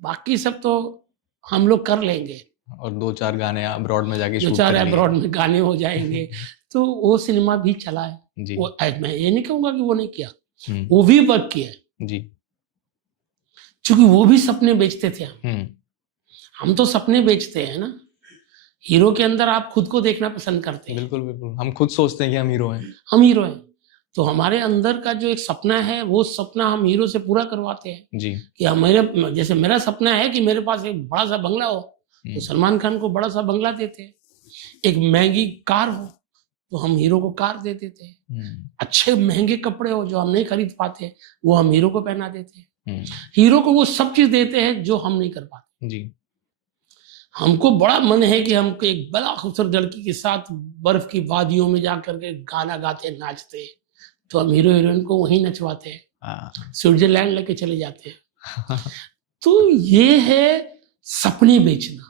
बाकी सब तो हम लोग कर लेंगे। और 2-4 गाने अब्रॉड में जाके शूट 2-4 अब्रॉड में गाने हो जाएंगे। तो वो सिनेमा भी चला है जी। वो मैं ये नहीं कहूंगा कि वो नहीं किया, वो भी वर्क किया जी, क्योंकि वो भी सपने बेचते थे। हम तो सपने बेचते हैं ना। हीरो के अंदर आप खुद को देखना पसंद करते हैं। बिल्कुल बिल्कुल। हम खुद सोचते हैं कि हम हीरो हैं। हम हीरो हैं, तो हमारे अंदर का जो एक सपना है वो सपना हम हीरो से पूरा करवाते हैं जी। कि हमारे, जैसे मेरा सपना है कि मेरे पास एक बड़ा सा बंगला हो, तो सलमान खान को बड़ा सा बंगला देते हैं। एक महंगी कार हो तो हम हीरो को कार दे देते हैं। अच्छे महंगे कपड़े हो जो हम नहीं खरीद पाते, वो हम हीरो को पहना देते हैं। हीरो को वो सब चीज देते हैं जो हम नहीं कर पाते जी। हमको बड़ा मन है कि हमको एक बड़ा खूबसूरत लड़की के साथ बर्फ की वादियों में जाकर के गाना गाते नाचते, तो हम हीरो हीरोइन को वहीं नचवाते हैं, स्विट्जरलैंड लेके चले जाते हैं। तो ये है सपने बेचना।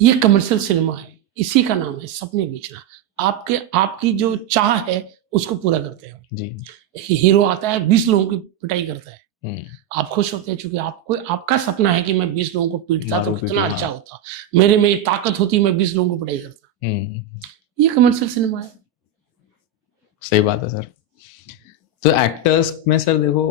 ये कमर्शियल सिनेमा है, इसी का नाम है सपने बेचना। आपकी जो चाह है उसको पूरा करते हैं जी। हीरो आता है 20 लोगों की पिटाई करता है, आप खुश होते हैं क्योंकि आपका सपना है कि मैं 20 लोगों को पीटता तो कितना अच्छा होता, मेरे में ये ताकत होती, मैं 20 लोगों को पिटाई करता। ये कमर्शियल सिनेमा है। सही बात है सर। तो एक्टर्स में सर देखो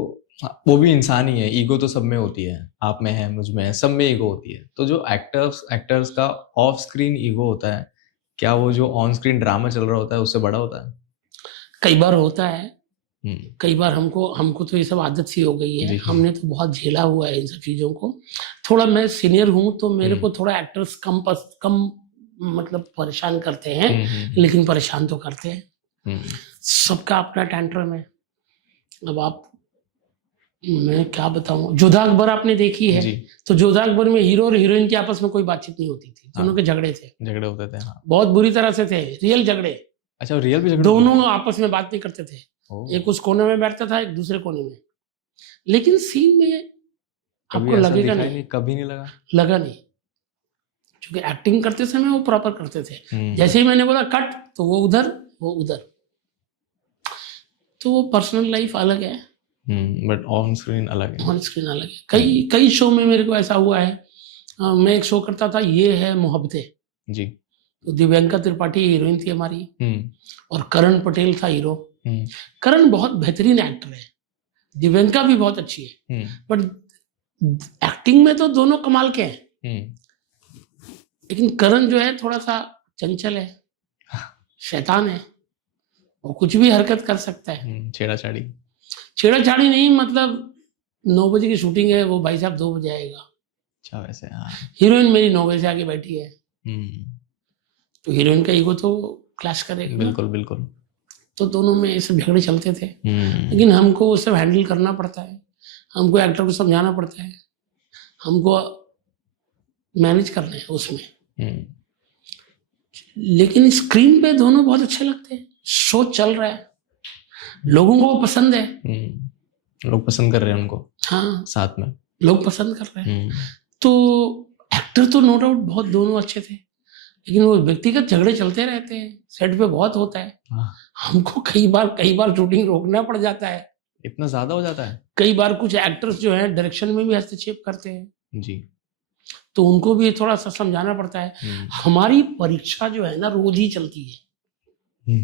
वो भी इंसान ही है, ईगो तो सब में होती है, आप में है, मुझ में है, सब में ईगो होती है। तो जो एक्टर्स का ऑफ स्क्रीन ईगो होता है, क्या वो जो ऑन स्क्रीन ड्रामा चल रहा होता है उससे बड़ा होता है? कई बार होता है, कई बार हमको तो ये सब आदत सी हो गई है। हमने तो बहुत झेला हुआ है इन सब चीजों को। थोड़ा मैं सीनियर हूं तो मेरे को थोड़ा एक्टर्स कम मतलब परेशान करते हैं, लेकिन परेशान तो करते हैं। सबका अपना टेंट्रम है। अब मैं क्या बताऊं, जोधा अकबर आपने देखी है? तो जोधा अकबर में हीरो और हीरोइन की आपस में कोई बातचीत नहीं होती थी, दोनों के झगड़े होते थे। हाँ। बहुत बुरी तरह से थे, रियल झगड़े। अच्छा, रियल भी झगड़े? दोनों आपस में बात नहीं करते थे। एक उस कोने में बैठता था, एक दूसरे कोने में, लेकिन सीन में आपको लगेगा नहीं, कभी नहीं लगा नहीं, क्योंकि एक्टिंग करते समय वो प्रॉपर करते थे। जैसे ही मैंने बोला कट तो वो उधर, वो उधर। तो वो पर्सनल लाइफ अलग है, बट ऑन स्क्रीन अलग है। ऑन स्क्रीन अलग है। कई शो में मेरे को ऐसा हुआ है। मैं एक शो करता था, ये है मोहब्बतें जी। तो दिव्यांका त्रिपाठी हीरोइन थी हमारी, और करण पटेल था हीरो। करण बहुत बेहतरीन एक्टर है, दिव्यांका भी बहुत अच्छी है, बट एक्टिंग में तो दोनों कमाल के हैं। लेकिन करण जो है थोड़ा सा चंचल है, शैतान है, वो कुछ भी हरकत कर सकता है। छेड़ाछाड़ी नहीं, मतलब 9 बजे की शूटिंग है, वो भाई साहब 2 बजे आएगा। अच्छा, वैसे हाँ। हीरोइन मेरी 9 बजे से आके बैठी है, तो हीरोइन का ईगो तो क्लैश करेगा। बिल्कुल। तो दोनों में ऐसे झगड़े चलते थे, लेकिन हमको वो सब हैंडल करना पड़ता है, हमको एक्टर को समझाना पड़ता है, हमको मैनेज करना है उसमें। लेकिन स्क्रीन पे दोनों बहुत अच्छे लगते हैं, शो चल रहा है, लोगों को वो पसंद है। लोग पसंद कर रहे हैं उनको, हाँ साथ में लोग पसंद कर रहे हैं। तो एक्टर तो नो डाउट बहुत दोनों अच्छे थे, लेकिन वो व्यक्तिगत झगड़े चलते रहते हैं, सेट पे बहुत होता है। हाँ। हमको कई बार शूटिंग रोकना पड़ जाता है। इतना ज्यादा हो जाता है? कई बार कुछ एक्टर्स जो हैं डायरेक्शन में भी हस्तक्षेप करते हैं, जी। तो उनको भी थोड़ा सा समझाना पड़ता है। हमारी परीक्षा जो है ना रोज ही चलती है।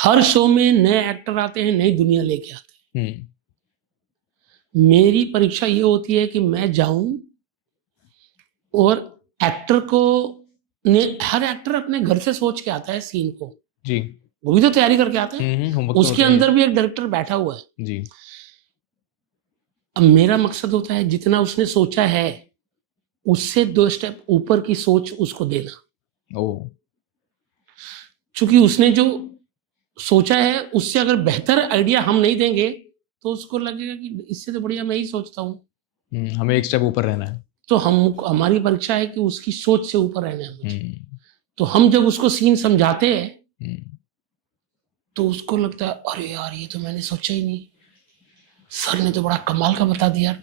हर शो में नए एक्टर आते हैं, नई दुनिया लेके आते हैं। मेरी परीक्षा ये होती है कि मैं जाऊं और एक्टर को हर एक्टर अपने घर से सोच के आता है सीन को। जी। वो भी तो तैयारी करके आता है। उसके अंदर भी एक डायरेक्टर बैठा हुआ है। जी। अब मेरा मकसद होता है जितना उसने सोचा है उससे 2 स्टेप ऊपर की सोच उसको देना। क्योंकि उसने जो सोचा है उससे अगर बेहतर आइडिया हम नहीं देंगे तो उसको लगेगा कि इससे तो बढ़िया मैं ही सोचता हूँ। हमें एक स्टेप ऊपर रहना है। तो हमारी परीक्षा है कि उसकी सोच से ऊपर रहना है मुझे। तो हम जब उसको सीन समझाते हैं तो उसको लगता है अरे यार ये तो मैंने सोचा ही नहीं, सर ने तो बड़ा कमाल का बता दिया।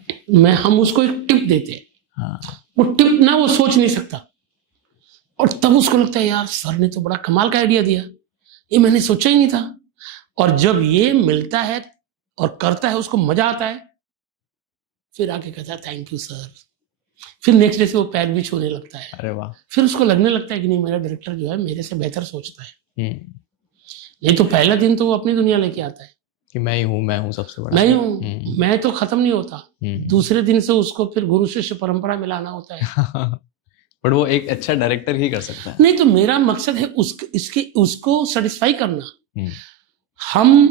हम उसको एक टिप देते हैं। हाँ। वो टिप ना वो सोच नहीं सकता और तब उसको लगता है यार सर ने तो बड़ा कमाल का आइडिया दिया, ये मैंने सोचा ही नहीं था। और जब ये मिलता है और करता है उसको मजा आता है, फिर आके कहता है थैंक यू सर। फिर नेक्स्ट डे से वो पैर भी छूने लगता है। अरे वाह। फिर उसको लगने लगता है कि नहीं मेरा डायरेक्टर जो है मेरे से बेहतर सोचता है। ये तो पहला दिन तो वो अपनी दुनिया लेके आता है कि मैं हूँ सबसे बड़ा, मैं ही हूँ, मैं तो खत्म नहीं होता। दूसरे दिन से उसको फिर गुरु शिष्य परंपरा में लाना होता है। पर वो एक अच्छा डायरेक्टर ही कर सकता है। नहीं तो मेरा मकसद है उसको सेटिस्फाई करना। हम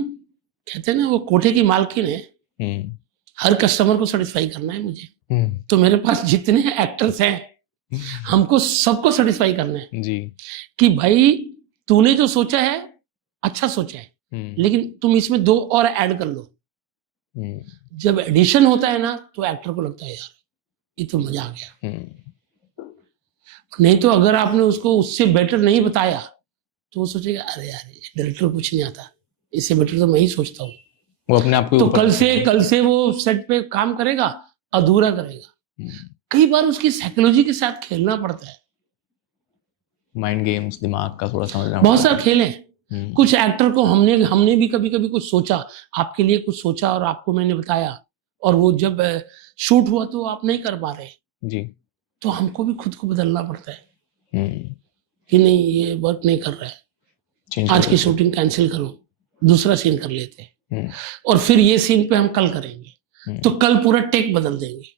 कहते हैं ना वो कोठे की मालकिन है, हर कस्टमर को सेटिस्फाई करना है मुझे। तो मेरे पास जितने एक्टर्स हैं हमको सबको सेटिस्फाई करना है जी, कि भाई तूने जो सोचा है अच्छा सोचा है, लेकिन तुम इसमें 2 और ऐड कर लो। जब एडिशन होता है ना तो एक्टर को लगता है यार ये तो मजा आ गया। नहीं तो अगर आपने उसको उससे बेटर नहीं बताया तो वो सोचेगा अरे यार डायरेक्टर कुछ नहीं आता, इससे बेटर तो मैं ही सोचता हूँ। वो अपने आप को तो कल से वो सेट पे काम करेगा, अधूरा करेगा। कई बार उसकी साइकोलॉजी के साथ खेलना पड़ता है। माइंड गेम्स, दिमाग का थोड़ा समझना, बहुत सारा खेल है। कुछ एक्टर को हमने भी कभी कभी कुछ सोचा, आपके लिए कुछ सोचा और आपको मैंने बताया और वो जब शूट हुआ तो आप नहीं कर पा रहे जी, तो हमको भी खुद को बदलना पड़ता है कि नहीं ये वर्क नहीं कर रहा है, आज की शूटिंग कैंसिल करो, दूसरा सीन कर लेते हैं और फिर ये सीन पे हम कल करेंगे, तो कल पूरा टेक बदल देंगे।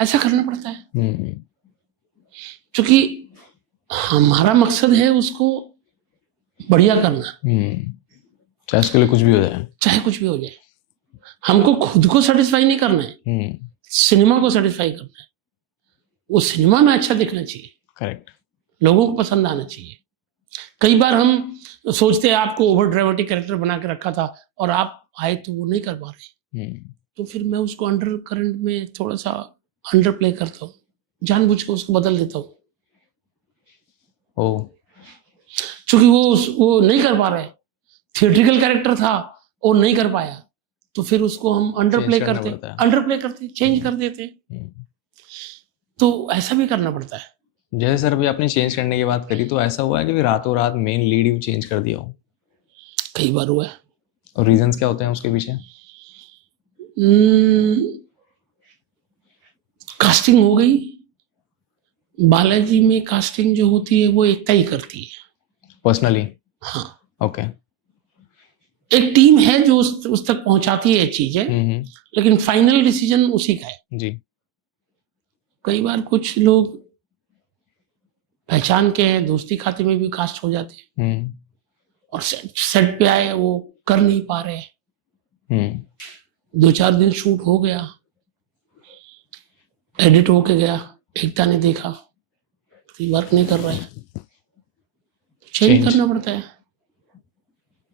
ऐसा करना पड़ता है क्योंकि हमारा मकसद है उसको बढ़िया करना, चाहे उसके लिए कुछ भी हो जाए, चाहे कुछ भी हो जाए। हमको खुद को सेटिस्फाई नहीं करना है, सिनेमा को सेटिस्फाई करना है। वो सिनेमा में अच्छा दिखना चाहिए, करेक्ट, लोगों को पसंद आना चाहिए। कई बार हम सोचते हैं आपको ओवर ड्रामेटिक कैरेक्टर बना के रखा था और आप आए तो वो नहीं कर पा रहे, तो फिर मैं उसको अंडर करंट में थोड़ा सा अंडर प्ले करता हूँ, जानबूझ के उसको बदल देता हूँ। चूंकि वो नहीं कर पा रहे, थिएट्रिकल कैरेक्टर था और नहीं कर पाया, तो फिर उसको हम अंडर प्ले करते चेंज कर देते। तो ऐसा भी करना पड़ता है। जैसे सर अभी आपने चेंज करने की बात करी, तो ऐसा हुआ है कि रातों रात मेन लीड ही चेंज कर दिया हो? कई बार हुआ है। और रीजंस क्या होते हैं उसके पीछे? कास्टिंग हो गई, बालाजी में कास्टिंग जो होती है वो एकता ही करती है पर्सनली। हाँ ओके। एक टीम है जो उस तक पहुंचाती है चीजें, लेकिन फाइनल डिसीजन उसी का है जी। कई बार कुछ लोग पहचान के हैं, दोस्ती खाते में भी कास्ट हो जाते हैं और सेट पे आए वो कर नहीं पा रहे। 2-4 दिन शूट हो गया, एडिट होके गया, एकता ने देखा वर्क नहीं कर रहा है, चेंज करना पड़ता है।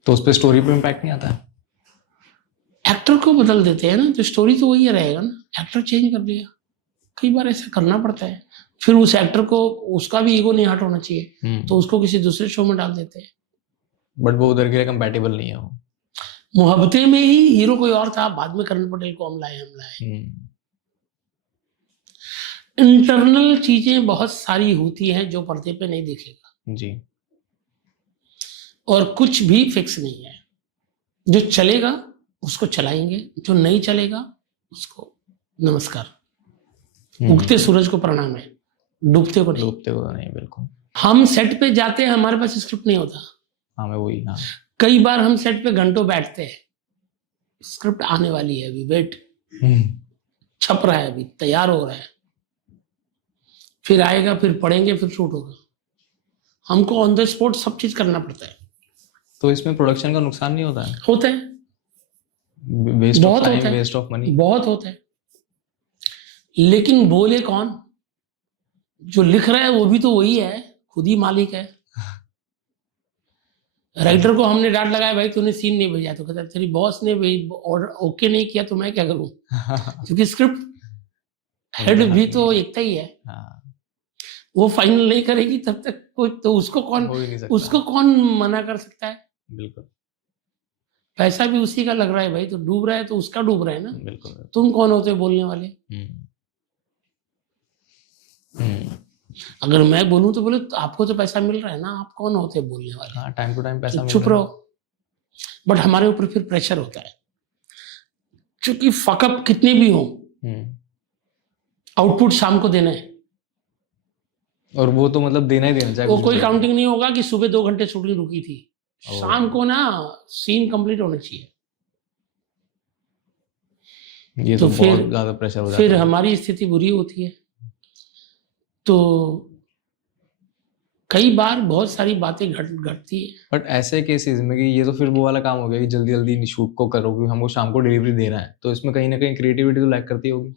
तो उस पे स्टोरी पे इम्पैक्ट नहीं आता है? एक्टर को बदल देते हैं ना, तो स्टोरी तो वही रहेगा ना, एक्टर चेंज कर दिया। कई बार ऐसा करना पड़ता है। फिर उस एक्टर को उसका भी ईगो नहीं हर्ट होना चाहिए, तो उसको किसी दूसरे शो में डाल देते हैं। बट वो उधर के लिए कंपैटिबल नहीं है वो। मोहब्बतें में ही हीरो कोई और था, बाद में करण पटेल को हम लाए। इंटरनल चीजें बहुत सारी होती हैं जो पर्दे पे नहीं दिखेगा जी। और कुछ भी फिक्स नहीं है। जो चलेगा उसको चलाएंगे, जो नहीं चलेगा उसको नमस्कार। उगते सूरज को प्रणाम है, डूबते को नहीं। डूबते को नहीं, बिल्कुल। हम सेट पे जाते हैं, हमारे पास स्क्रिप्ट नहीं होता। हाँ मैं वही। हाँ कई बार हम सेट पे घंटों बैठते हैं, स्क्रिप्ट आने वाली है, अभी वेट, छप रहा है, अभी तैयार हो रहा है, फिर आएगा, फिर पढ़ेंगे, फिर शूट होगा। हमको ऑन द स्पॉट सब चीज करना पड़ता है। तो इसमें प्रोडक्शन का नुकसान नहीं होता है? होता है, वेस्ट ऑफ बहुत टाइम, होता है, वेस्ट ऑफ मनी, बहुत होता है। लेकिन बोले कौन? जो लिख रहा है वो भी तो वही है, खुद ही मालिक है। राइटर को हमने डांट लगाया, भाई तूने सीन नहीं भेजा, तो कहता है तेरी बॉस ने ऑर्डर ओके नहीं किया तो मैं क्या करूं? क्योंकि स्क्रिप्ट हेड भी तो एक ही है। वो फाइनल नहीं करेगी तब तक कोई, तो उसको कौन मना कर सकता है? बिल्कुल। पैसा भी उसी का लग रहा है भाई, तो डूब रहा है तो उसका डूब रहा है ना। बिल्कुल। तुम कौन होते बोलने वाले? अगर मैं बोलूं तो बोले तो आपको तो पैसा मिल रहा है ना, आप कौन होते बोलने वाले? हाँ, टाइम टू टाइम पैसा मिल चुप रहा है। रहो। बट हमारे ऊपर फिर प्रेशर होता है, क्योंकि फकअप कितने भी हो, आउटपुट शाम को देना है। और वो तो मतलब देना ही देना चाहिए। वो कोई काउंटिंग नहीं होगा कि सुबह 2 घंटे शूटिंग रुकी थी, शाम को ना सीन कंप्लीट होना चाहिए। ये तो फिर बहुत ज्यादा प्रेशर हो जाता है। फिर हमारी स्थिति बुरी होती है। तो कई बार बहुत सारी बातें घटती है। बट ऐसे केसेस में कि ये तो फिर वो वाला काम हो गया कि जल्दी जल्दी शूट को करो क्योंकि हमको शाम को डिलीवरी देना है, तो इसमें कहीं ना कहीं क्रिएटिविटी तो लैक करती होगी।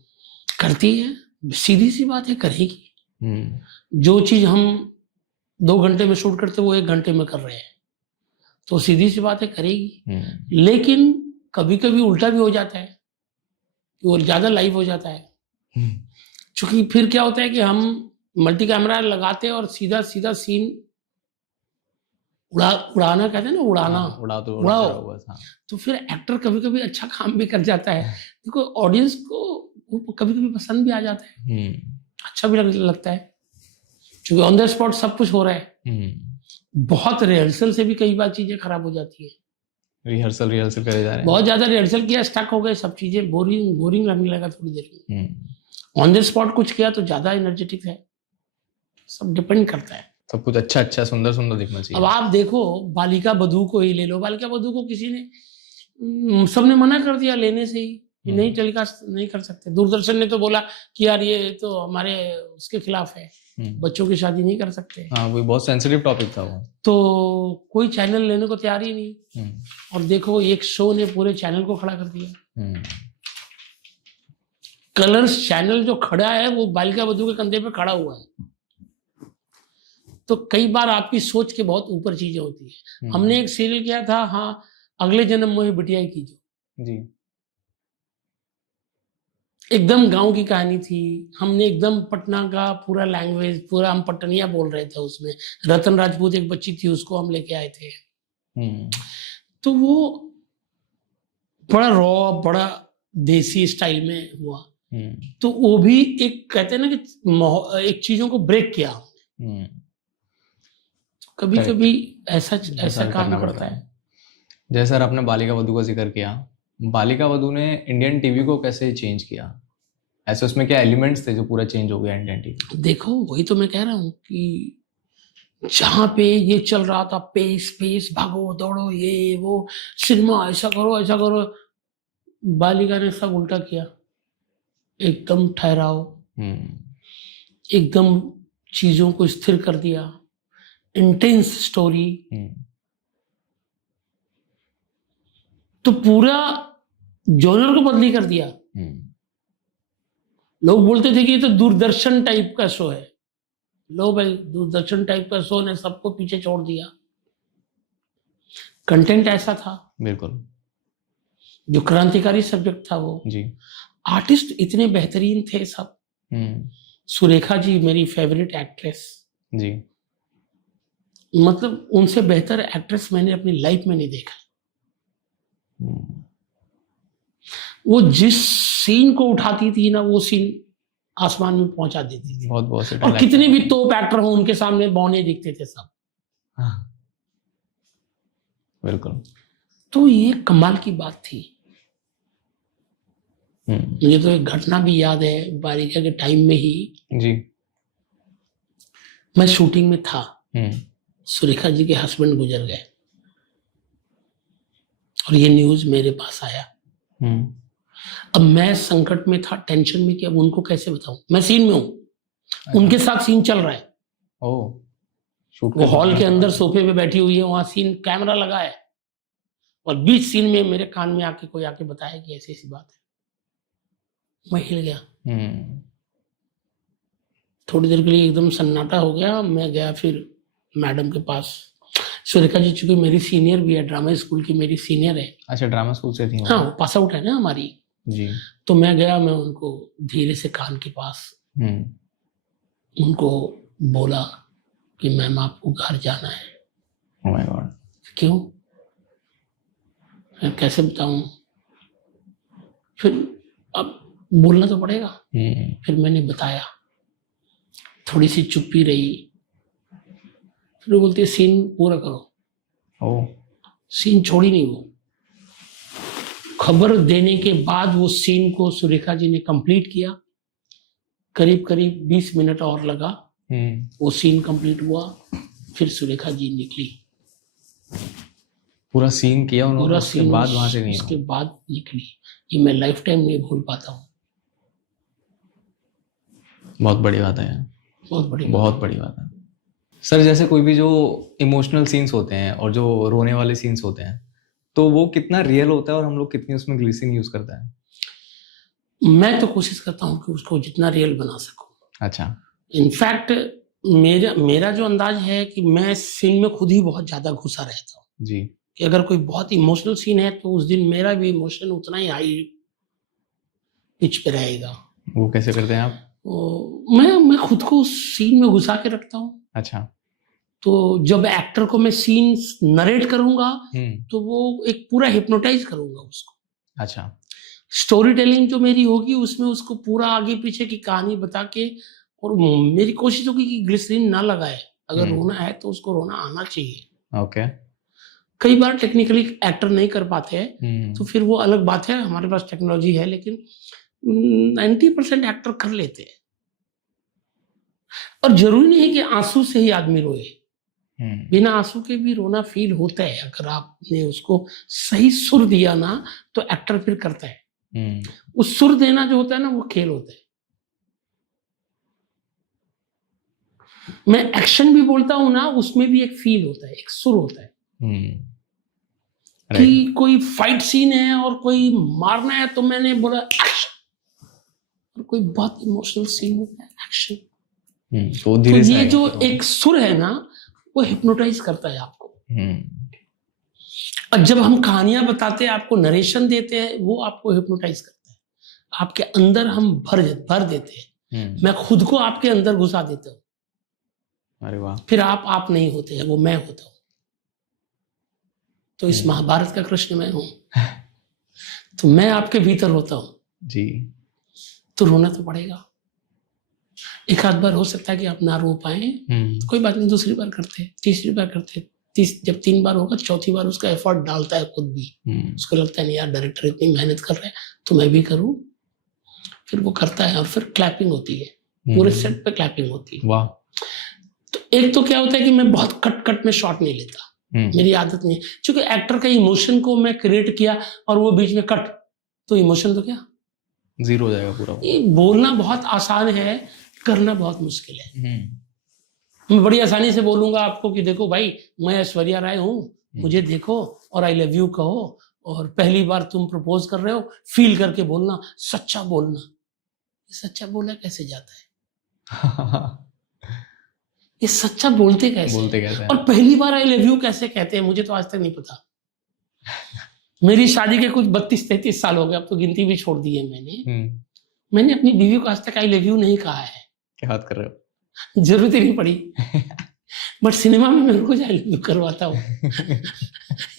करती है, सीधी सी बात है, करेगी। जो चीज हम 2 घंटे में शूट करते वो 1 घंटे में कर रहे हैं, तो सीधी सी बात है, करेगी। लेकिन कभी कभी उल्टा भी हो जाता है, वो ज्यादा लाइव हो जाता है। क्योंकि फिर क्या होता है कि हम मल्टी कैमरा लगाते हैं और सीधा सीधा सीन उड़ाना कहते हैं ना, उड़ाओ। तो फिर एक्टर कभी कभी अच्छा काम भी कर जाता है, देखो ऑडियंस को वो कभी कभी पसंद भी आ जाता है, अच्छा भी लगता है, क्योंकि ऑन द स्पॉट सब कुछ हो रहा है। बहुत रिहर्सल से भी कई बार चीजें खराब हो जाती है। रिहर्सल करे जा रहे हैं, बहुत ज्यादा रिहर्सल किया, स्टक हो गए, सब चीजें बोरिंग लगने लगा थोड़ी देर में। ऑन द स्पॉट कुछ किया तो ज्यादा एनर्जेटिक है, सब डिपेंड करता है। सब कुछ अच्छा सुंदर दिखना चाहिए। अब आप देखो, बालिका बधू को ही ले लो, बालिका बधू को किसी ने, सबने मना कर दिया लेने से ही, नहीं टेलीकास्ट नहीं कर सकते। दूरदर्शन ने तो बोला कि यार ये तो हमारे उसके खिलाफ है, बच्चों की शादी नहीं कर सकते। हाँ, वो बहुत सेंसिटिव टॉपिक था वो, तो कोई चैनल लेने को तैयार ही नहीं। और देखो एक शो ने पूरे चैनल को खड़ा कर दिया। कलर्स चैनल जो खड़ा है वो बालिका बधू के कंधे पे खड़ा हुआ है। तो कई बार आपकी सोच के बहुत ऊपर चीजें होती है। हमने एक सीरियल किया था, हाँ, अगले जन्म मोहे बिटिया की जो जी, एकदम गांव की कहानी थी। हमने एकदम पटना का पूरा लैंग्वेज, पूरा हम पटनिया बोल रहे थे उसमें। रतन राजपूत एक बच्ची थी, उसको हम लेके आए थे। तो वो बड़ा रॉ, बड़ा देसी स्टाइल में हुआ। तो वो भी एक कहते हैं ना कि एक चीजों को ब्रेक किया। तो कभी कभी ऐसा काम करता है। जैसे सर आपने बालिका वधू का जिक्र किया, बालिका वधू ने इंडियन टीवी को कैसे चेंज किया? ऐसे उसमें क्या एलिमेंट्स थे जो पूरा चेंज हो गया इंडियन टीवी? देखो वही तो मैं कह रहा हूँ कि जहाँ पे ये चल रहा था पेस भागो दौड़ो ये वो, सिनेमा ऐसा करो, बालिका ने सब उल्टा किया। एकदम ठहराओ, एकदम चीजों को स्थिर कर दिया, इंटेंस स्टोरी। तो पूरा जॉनर को बदली कर दिया। लोग बोलते थे कि ये तो दूरदर्शन टाइप का शो है। लो भाई, दूरदर्शन टाइप का शो ने सबको पीछे छोड़ दिया। कंटेंट ऐसा था, बिल्कुल, जो क्रांतिकारी सब्जेक्ट था वो जी। आर्टिस्ट इतने बेहतरीन थे सब, सुरेखा जी मेरी फेवरेट एक्ट्रेस, जी। मतलब उनसे बेहतर एक्ट्रेस मैंने अपनी लाइफ में नहीं देखा। वो जिस सीन को उठाती थी ना, वो सीन आसमान में पहुंचा देती थी। बहुत और कितने भी टॉप एक्टर हो उनके सामने बौने दिखते थे सब। हाँ, बिल्कुल। तो ये कमाल की बात थी। मुझे तो एक घटना भी याद है, बालिका के टाइम में ही जी। मैं शूटिंग में था, सुरेखा जी के हस्बैंड गुजर गए और ये न्यूज मेरे पास आया। अब मैं संकट में था, टेंशन में कि अब उनको कैसे बताऊं। मैं सीन में हूं, उनके साथ सीन चल रहा है। वो हॉल के अंदर सोफे पे बैठी हुई है, वहां सीन कैमरा लगा है और बीच सीन में मेरे कान में आके कोई आके बताया कि ऐसी ऐसी बात है। मैं हिल गया। थोड़ी देर के लिए एकदम सन्नाटा हो गया। मैं गया फिर मैडम के पास। सुरेखा जी चूंकि मेरी सीनियर भी है, ड्रामा स्कूल की मेरी सीनियर है। अच्छा, ड्रामा स्कूल से थी? हाँ, पास आउट है ना हमारी जी। तो मैं गया, मैं उनको धीरे से कान के पास उनको बोला कि मैम आपको घर जाना है। Oh my God. क्यों? मैं कैसे बताऊं? फिर अब बोलना तो पड़ेगा। फिर मैंने बताया, थोड़ी सी चुप्पी रही। फिर वो बोलती है सीन पूरा करो। सीन छोड़ी नहीं। वो खबर देने के बाद वो सीन को सुरेखा जी ने कंप्लीट किया। करीब करीब 20 मिनट और लगा, वो सीन कंप्लीट हुआ। फिर सुरेखा जी निकली। पूरा सीन किया उन्होंने, पूरा उसके सीन बाद वहां से नहीं उसके बाद निकली। ये मैं लाइफ टाइम नहीं भूल पाता हूँ। बहुत बड़ी बात है। बहुत बड़ी बात है। सर, जैसे कोई भी जो इमोशनल सीन्स होते हैं और जो रोने वाले सीन्स होते हैं, तो वो कितना रियल होता है और हम लोग कितनी उसमें ग्लिसरीन यूज करते हैं? मैं तो कोशिश करता हूँ कि उसको जितना रियल बना सकूं। अच्छा। इनफैक्ट मेरा जो अंदाज है कि मैं सीन में खुद ही बहुत ज्यादा घुसा रहता हूँ जी। कि अगर कोई बहुत इमोशनल सीन है तो उस दिन मेरा भी इमोशन उतना ही हाई पिच पे रहेगा। वो कैसे करते हैं आप? मैं खुद को सीन में घुसा के रखता हूँ। अच्छा। तो जब एक्टर को मैं सीन नरेट करूंगा तो वो एक पूरा हिप्नोटाइज करूंगा उसको। अच्छा। स्टोरी टेलिंग जो मेरी होगी उसमें उसको पूरा आगे पीछे की कहानी बता के, और मेरी कोशिश होगी कि ग्लिसरीन ना लगाए। अगर रोना है तो उसको रोना आना चाहिए। ओके। कई बार टेक्निकली एक्टर नहीं कर पाते हैं तो फिर वो अलग बात है, हमारे पास टेक्नोलॉजी है, लेकिन 90% एक्टर कर लेते हैं। और जरूरी नहीं है कि आंसू से ही आदमी रोए, बिना आंसू के भी रोना फील होता है। अगर आपने उसको सही सुर दिया ना तो एक्टर फिर करता है। उस सुर देना जो होता है ना वो खेल होता है। मैं एक्शन भी बोलता हूं ना, उसमें भी एक फील होता है, एक सुर होता है। कि कोई फाइट सीन है और कोई मारना है तो मैंने बोला एक्शन, और कोई बहुत इमोशनल सीन है एक्शन। तो ये जो एक सुर है ना वो हिप्नोटाइज करता है आपको। और जब हम कहानियां बताते हैं, आपको नरेशन देते हैं, वो आपको हिप्नोटाइज करता है। आपके अंदर हम भर देते हैं। मैं खुद को आपके अंदर घुसा देता हूँ। अरे वाह। फिर आप नहीं होते हैं, वो मैं होता हूँ। तो इस महाभारत का कृष्ण मैं हूं, तो मैं आपके भीतर होता हूं जी। तो रोना तो पड़ेगा। एक आध बार हो सकता है कि आप ना रो पाए, कोई बात नहीं, दूसरी बार करते, तीसरी बार करते, जब 3 बार होगा चौथी बार उसका एफर्ट डालता है खुद भी। उसको लगता है नहीं यार, डायरेक्टर इतनी मेहनत कर रहे हैं तो मैं भी करूं। फिर वो करता है और फिर क्लैपिंग होती है, पूरे सेट पे क्लैपिंग होती है। वाह। तो एक तो क्या होता है कि मैं बहुत कट में शॉट नहीं लेता, मेरी आदत नहीं, क्योंकि एक्टर का इमोशन को मैं क्रिएट किया और वो बीच में कट, तो इमोशन तो क्या जीरो हो जाएगा पूरा। ये बोलना बहुत आसान है, करना बहुत मुश्किल है। मैं बड़ी आसानी से बोलूंगा आपको कि देखो भाई मैं ऐश्वर्या राय हूं, मुझे देखो और आई लव यू कहो, और पहली बार तुम प्रपोज कर रहे हो, फील करके बोलना, सच्चा बोलना। सच्चा बोला कैसे जाता है? ये सच्चा बोलते कैसे? और पहली बार आई लव यू कैसे कहते हैं, मुझे तो आज तक नहीं पता। मेरी शादी के कुछ 32-33 साल हो गए, अब तो गिनती भी छोड़ दी है मैंने। मैंने अपनी बीवी को आज तक आई लव यू नहीं कहा है, क्या बात कर रहे हो? जरूरत ही नहीं पड़ी। बट सिनेमा में मैं रोज आई लव यू करवाता हूँ।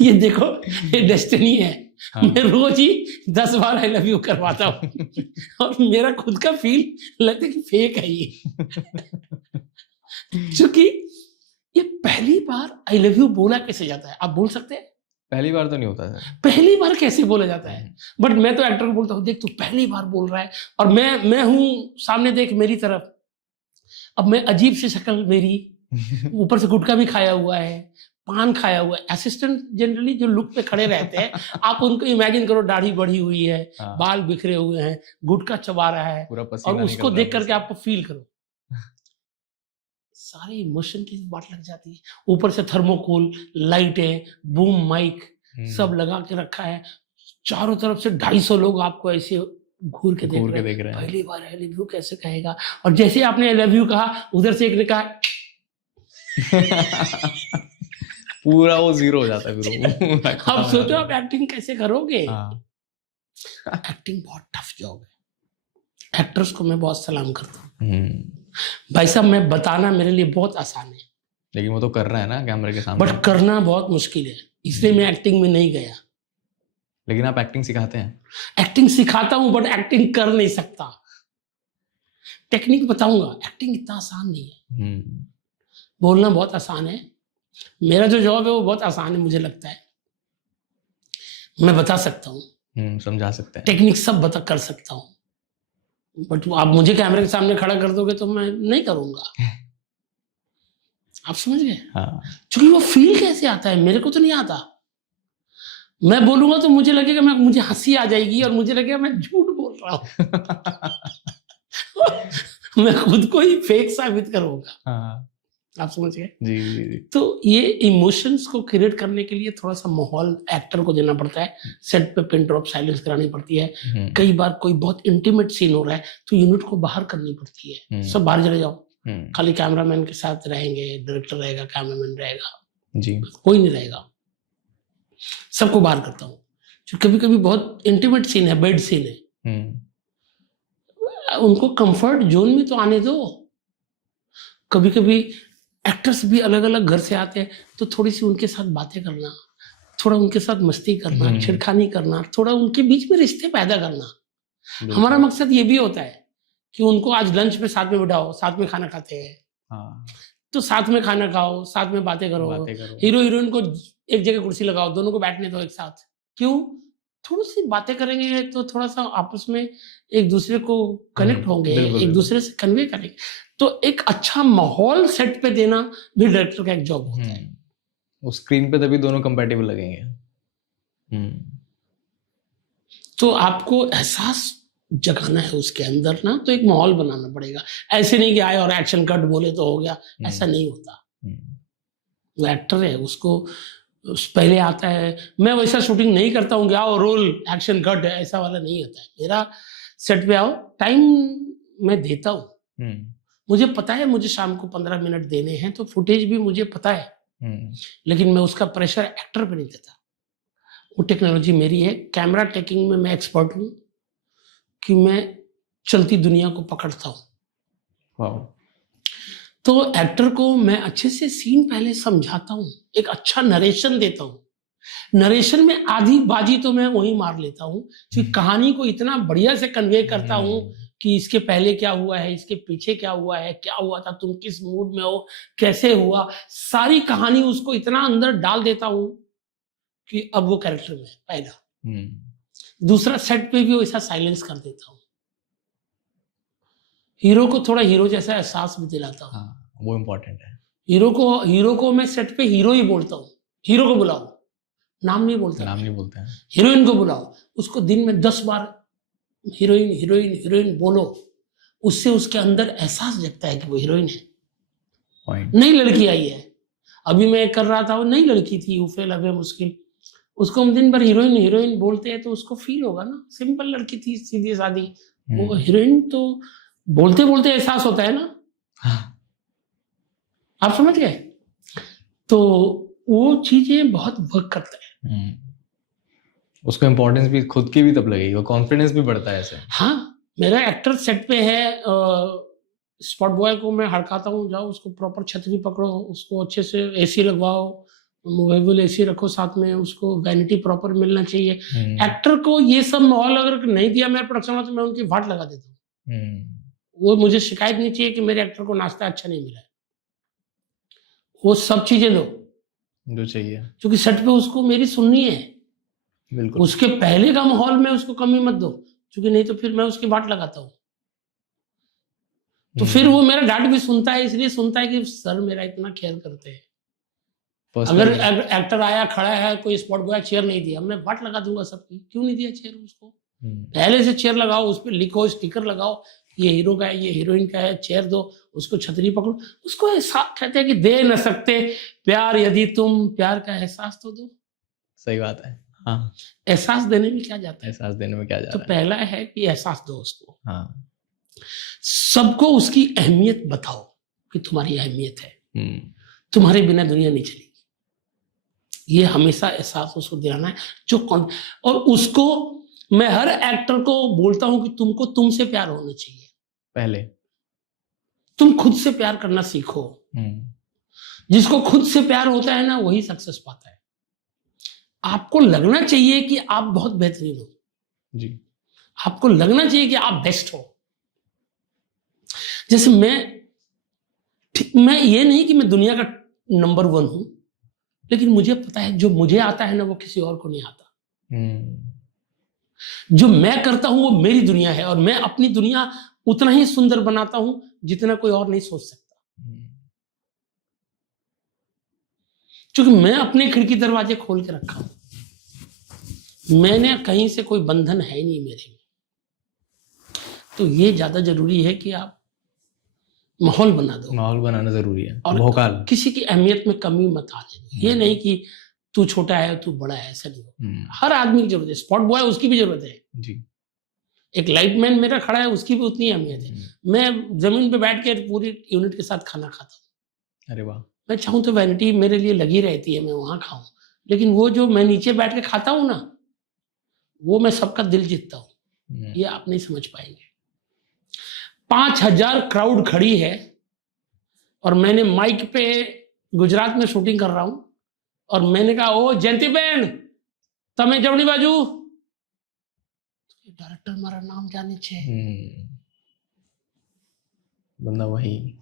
ये देखो, ये डेस्टिनी है। हाँ। मैं रोज ही 10 बार आई लव यू करवाता हूँ और मेरा खुद का फील लगता है कि फेक है ये। क्योंकि ये पहली बार आई लव यू बोला कैसे जाता है, आप बोल सकते हैं? पहली बार तो नहीं होता सर। पहली बार कैसे बोला जाता है? बट मैं तो एक्टर को बोलता हूँ, देख तू पहली बार बोल रहा है और मैं हूं सामने, देख मेरी तरफ। अब मैं अजीब सी शक्ल मेरी, ऊपर से गुटखा भी खाया हुआ है, पान खाया हुआ है। असिस्टेंट जनरली जो लुक पे खड़े रहते हैं, आप उनको इमेजिन करो, दाढ़ी बढ़ी हुई है, हाँ। बाल बिखरे हुए हैं, गुटखा चबा रहा है, पूरा पसीना और उसको निकल देख रहा है करके आपको फील करो, सारे इमोशन की बात लग जाती है। ऊपर से थर्मोकोल, लाइटें, बूम माइक सब लगा के रखा है, चारों तरफ से 250 लोग आपको ऐसे घूर के देख रहे हैं। पहली बार आई लव यू कैसे कहेगा? और जैसे आपने आई लव यू कहा, उधर से एक ने कहा पूरा वो जीरो हो जाता है फिर। अब सोचो आप एक्टिंग कैसे करोगे? हाँ। एक्टिंग बहुत टफ जॉब है। एक्टर्स को मैं बहुत सलाम करता हूँ भाई साहब। मैं बताना मेरे लिए बहुत आसान है, लेकिन वो तो कर रहा है ना कैमरे के सामने। बट करना बहुत मुश्किल है, इसलिए मैं एक्टिंग में नहीं गया। लेकिन आप एक्टिंग सिखाते हैं? एक्टिंग सिखाता हूं, बट एक्टिंग कर नहीं सकता। टेक्निक बताऊंगा, एक्टिंग इतना आसान नहीं है। बोलना बहुत आसान है। मेरा जो जॉब है वो बहुत आसान है, मुझे लगता है। मैं बता सकता हूँ, समझा सकते हैं, टेक्निक सब बता कर सकता हूँ, बट आप मुझे कैमरे के सामने खड़ा कर दोगे तो मैं नहीं करूंगा। आप समझ गए? हाँ। क्योंकि वो फील कैसे आता है, मेरे को तो नहीं आता। मैं बोलूंगा तो मुझे लगेगा, मुझे हंसी आ जाएगी और मुझे लगेगा मैं झूठ बोल रहा हूँ। मैं खुद को ही फेक साबित करूंगा। हाँ। आप समझ गए? जी जी जी। तो ये इमोशंस को क्रिएट करने के लिए थोड़ा सा माहौल एक्टर को देना पड़ता है। सेट पे पिन ड्रॉप साइलेंस करानी पड़ती है। कई बार कोई बहुत इंटीमेट सीन हो रहा है तो यूनिट को बाहर करनी पड़ती है। सब बाहर चले जाओ, खाली कैमरामैन के साथ रहेंगे, डायरेक्टर रहेगा, कैमरामैन रहेगा, जी कोई नहीं रहेगा, सबको बाहर करता हूँ। कभी कभी बहुत इंटीमेट सीन है, बेड सीन है, उनको कंफर्ट जोन में तो आने दो। कभी कभी एक्टर्स भी अलग अलग घर से आते हैं तो थोड़ी सी उनके साथ बातें करना, थोड़ा उनके साथ मस्ती करना, छिड़खानी करना, थोड़ा उनके बीच में रिश्ते पैदा करना। हमारा मकसद ये भी होता है कि उनको आज लंच में साथ में बिठाओ, साथ में खाना खाते हैं, तो साथ में खाना खाओ, साथ में बातें करो। हीरो हीरोइन को एक जगह कुर्सी लगाओ, दोनों को बैठने दो एक साथ। क्यों? थोड़ी सी बातें करेंगे तो थोड़ा सा आपस में एक दूसरे को कनेक्ट होंगे, एक दूसरे से कन्वे करेंगे। तो एक अच्छा माहौल सेट पे देना भी डायरेक्टर का एक जॉब होता है। उस स्क्रीन पे तभी दोनों कंपैटिबल लगेंगे। तो आपको एहसास जगाना है उसके अंदर ना, तो एक माहौल बनाना पड़ेगा। ऐसे नहीं कि आए और एक्शन कट बोले तो हो गया, ऐसा नहीं होता। वो एक्टर है, उसको पहले आता है। मैं वैसा शूटिंग नहीं करता हूँ कि आओ रोल एक्शन कट है, ऐसा वाला नहीं होता है मेरा। सेट पे आओ, टाइम मैं देता हूँ। मुझे पता है मुझे शाम को 15 मिनट देने हैं, तो फुटेज भी मुझे पता है, लेकिन मैं उसका प्रेशर एक्टर पे नहीं देता। वो टेक्नोलॉजी मेरी है। कैमरा टेकिंग में मैं एक्सपर्ट हूँ कि मैं चलती दुनिया को पकड़ता हूँ। तो एक्टर को मैं अच्छे से सीन पहले समझाता हूँ, एक अच्छा नरेशन देता हूँ। नरेशन में आधी बाजी तो मैं वही मार लेता हूँ, क्योंकि कहानी को इतना बढ़िया से कन्वे करता हूँ कि इसके पहले क्या हुआ है, इसके पीछे क्या हुआ है, क्या हुआ था, तुम किस मूड में हो, कैसे हुआ, सारी कहानी उसको इतना अंदर डाल देता हूँ कि अब वो कैरेक्टर में पहला। दूसरा, सेट पे भी वैसा साइलेंस कर देता हूँ। हीरो को थोड़ा हीरो जैसा एहसास भी दिलाता हूँ। वो इम्पोर्टेंट है। हीरो को मैं सेट पे हीरो ही बोलता हूँ। हीरो को बुलाओ, नाम नहीं बोलता, नाम नहीं बोलते हैं। हीरोइन को बुलाओ, उसको दिन में 10 बार हीरोइन हीरोइन हीरोइन बोलो, उससे उसके अंदर एहसास जगता है कि वो हीरोइन है, नई लड़की आई है। अभी मैं कर रहा था, वो नई लड़की थी, उफे लबे मुश्किल, उसको हम दिन भर हीरोइन हीरोइन बोलते हैं तो उसको फील होगा ना। सिंपल लड़की थी, सीधी सादी, वो हीरोइन तो बोलते बोलते एहसास होता है ना। आप समझ गए? तो वो चीजें बहुत वर्क करता है। उसको इम्पोर्टेंस भी खुद की भी तब लगेगी, वो कॉन्फिडेंस भी बढ़ता है ऐसे। हाँ, मेरा एक्टर सेट पे है, स्पॉट बॉय को मैं हड़काता हूँ, जाओ उसको प्रॉपर छतरी पकड़ो, उसको अच्छे से एसी लगवाओ, मूवेबल एसी रखो साथ में, उसको वैनिटी प्रॉपर मिलना चाहिए। एक्टर को ये सब माहौल अगर नहीं दिया मेरे प्रोडक्शन में तो मैं उनकी वाट लगा देता हूँ। वो मुझे शिकायत नहीं चाहिए कि मेरे एक्टर को नाश्ता अच्छा नहीं मिला है। वो सब चीजें दो जो चाहिए, क्योंकि सेट पे उसको मेरी सुननी है। बिल्कुल। उसके पहले का माहौल में उसको कमी मत दो, क्योंकि नहीं तो फिर मैं उसकी वाट लगाता हूँ। तो फिर वो मेरा डांट भी सुनता है, इसलिए सुनता है कि सर मेरा इतना केयर करते हैं। अगर एक्टर आया खड़ा है, कोई स्पॉट बॉय चेयर नहीं दिया, मैं वाट लगा दूंगा सबकी, क्यों नहीं दिया चेयर उसको। पहले से चेयर लगाओ, उस पर लिखो, स्टिकर लगाओ, ये हीरो का है, ये हीरोइन का है, चेयर दो, उसको छतरी पकड़ो, उसको एहसास, कहते हैं कि दे न सकते प्यार यदि तुम, प्यार का एहसास तो दो। सही बात है। हाँ, एहसास देने में क्या जाता है, एहसास देने में क्या जाता है। तो पहला है कि एहसास दो उसको। हाँ, सबको उसकी अहमियत बताओ कि तुम्हारी अहमियत है, तुम्हारे बिना दुनिया नहीं चलेगी। ये हमेशा एहसास उसको दिलाना है जो और उसको मैं हर एक्टर को बोलता हूं कि तुमको तुमसे प्यार होना चाहिए। पहले तुम खुद से प्यार करना सीखो। जिसको खुद से प्यार होता है ना, वही सक्सेस पाता है। आपको लगना चाहिए कि आप बहुत बेहतरीन हो जी, आपको लगना चाहिए कि आप बेस्ट हो। जैसे मैं ये नहीं कि मैं दुनिया का नंबर 1 हूं, लेकिन मुझे पता है जो मुझे आता है ना, वो किसी और को नहीं आता। जो मैं करता हूं वो मेरी दुनिया है, और मैं अपनी दुनिया उतना ही सुंदर बनाता हूं जितना कोई और नहीं सोच सकता। क्योंकि मैं अपने खिड़की दरवाजे खोल के रखा हूं, मैंने कहीं से कोई बंधन है नहीं मेरे में। तो ये ज्यादा जरूरी है कि आप माहौल बना दो। माहौल बनाना जरूरी है, और भोकाल किसी की अहमियत में कमी मत आने दो। ये नहीं कि तू छोटा है तू बड़ा है, ऐसा नहीं। हर आदमी की जरूरत है। स्पॉट बॉय उसकी भी जरूरत है जी, एक लाइटमैन मेरा खड़ा है, उसकी भी उतनी अहमियत है। मैं जमीन पे बैठ के पूरी यूनिट के साथ खाना खाता हूँ। अरे वाह। मैं चाहूँ तो वैनिटी मेरे लिए लगी रहती है, मैं वहां खाऊं, लेकिन वो जो मैं नीचे बैठ के खाता हूँ ना, वो मैं सबका दिल जीतता हूँ। ये आप नहीं समझ पाएंगे। 5000 क्राउड खड़ी है और मैंने माइक पे गुजरात में शूटिंग कर रहा हूं, और मैंने कहा ओ जयंती बेन तमे जवनी बाजू, डायरेक्टर मारा नाम जाने छे बंदा वही,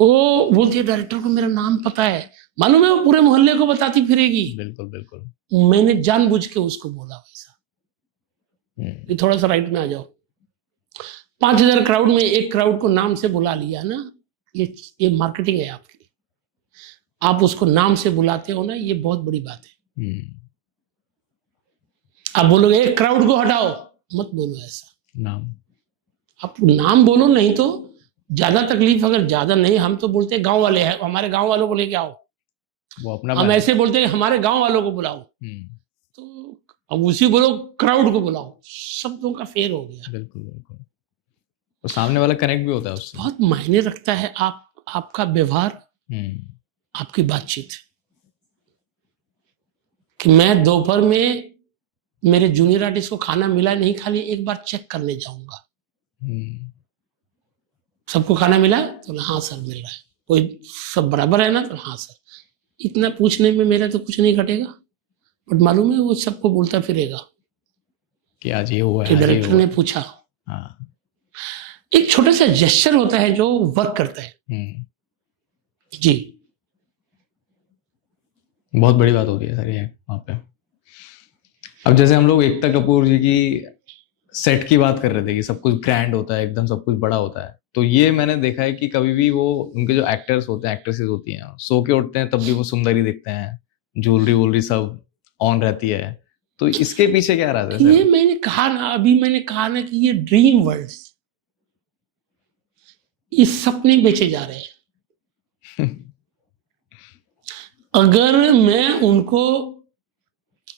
ओ बोलती है डायरेक्टर को मेरा नाम पता है, मालूम है वो पूरे मोहल्ले को बताती फिरेगी। बिल्कुल बिल्कुल। मैंने जानबूझ के उसको बोला वैसा कि थोड़ा सा राइट में आ जाओ। 5000 क्राउड में एक क्राउड को नाम से बुला लिया ना, ये मार्केटिंग है आपकी। आप उसको नाम से बुलाते हो ना, ये बहुत बड़ी बात है। आप बोलोगे एक क्राउड को हटाओ, मत बोलो ऐसा नाम। आप नाम बोलो, नहीं तो ज्यादा तकलीफ, अगर ज्यादा नहीं, हम तो बोलते हैं गांव वाले हैं, हमारे गांव वालों को लेके आओ, वो अपना हम ऐसे बोलते हैं हमारे गांव वालों को बुलाओ। तो अब उसी बोलो क्राउड को बुलाओ, शब्दों का फेर हो गया। बिल्कुल बिल्कुल। तो सामने वाला कनेक्ट भी होता है उससे। बहुत मायने रखता है आपका व्यवहार, आपकी बातचीत। कि मैं दोपहर में मेरे जूनियर आर्टिस्ट को खाना मिला नहीं, खाली एक बार चेक करने जाऊंगा। सबको खाना मिला तो हाँ सर मिल रहा है, कोई सब बराबर है ना, तो हाँ सर। इतना पूछने में मेरा तो कुछ नहीं घटेगा, बट मालूम है वो सबको बोलता फिरेगा कि आज ये हुआ है, डायरेक्टर ने पूछा। हाँ। एक छोटा सा जेस्चर होता है जो वर्क करता है जी, बहुत बड़ी बात होती है सर ये वहाँ पे। अब जैसे हम लोग एकता कपूर जी की सेट की बात कर रहे थे कि सब कुछ ग्रैंड होता है, एकदम सब कुछ बड़ा होता है, तो ये मैंने देखा है कि कभी भी वो उनके जो एक्टर्स होते हैं, एक्ट्रेसेस होती हैं, सो के उठते हैं तब भी वो सुंदर ही दिखते हैं, ज्वेलरी वोलरी सब ऑन रहती है। तो इसके पीछे क्या रहता है? ये मैंने कहा ना कि ये ड्रीम वर्ल्ड, ये सपने बेचे जा रहे हैं। अगर मैं उनको,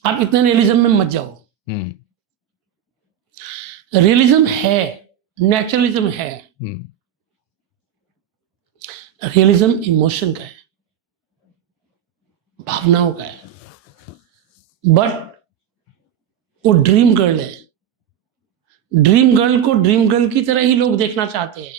आप इतने रियलिज्म में मत जाओ। रियलिज्म है, नेचुरलिज्म है। रियलिज्म इमोशन का है, भावनाओं का है। बट वो ड्रीम गर्ल है, ड्रीम गर्ल को ड्रीम गर्ल की तरह ही लोग देखना चाहते हैं।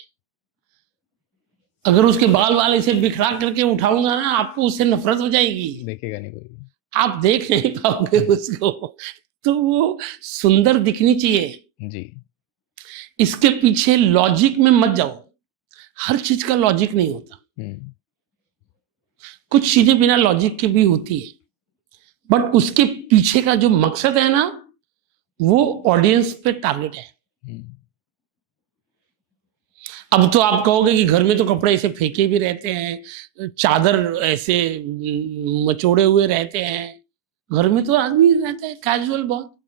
अगर उसके बाल वाल ऐसे बिखरा करके उठाऊंगा ना, आपको उससे नफरत हो जाएगी, देखेगा नहीं कोई। आप देख नहीं पाओगे उसको। तो वो सुंदर दिखनी चाहिए जी। इसके पीछे लॉजिक में मत जाओ, हर चीज का लॉजिक नहीं होता, कुछ चीजें बिना लॉजिक के भी होती है, बट उसके पीछे का जो मकसद है ना, वो ऑडियंस पे टारगेट है। अब तो आप कहोगे कि घर में तो कपड़े ऐसे फेंके भी रहते हैं, चादर ऐसे मचोड़े हुए रहते हैं, घर में तो आदमी रहता है कैजुअल बहुत,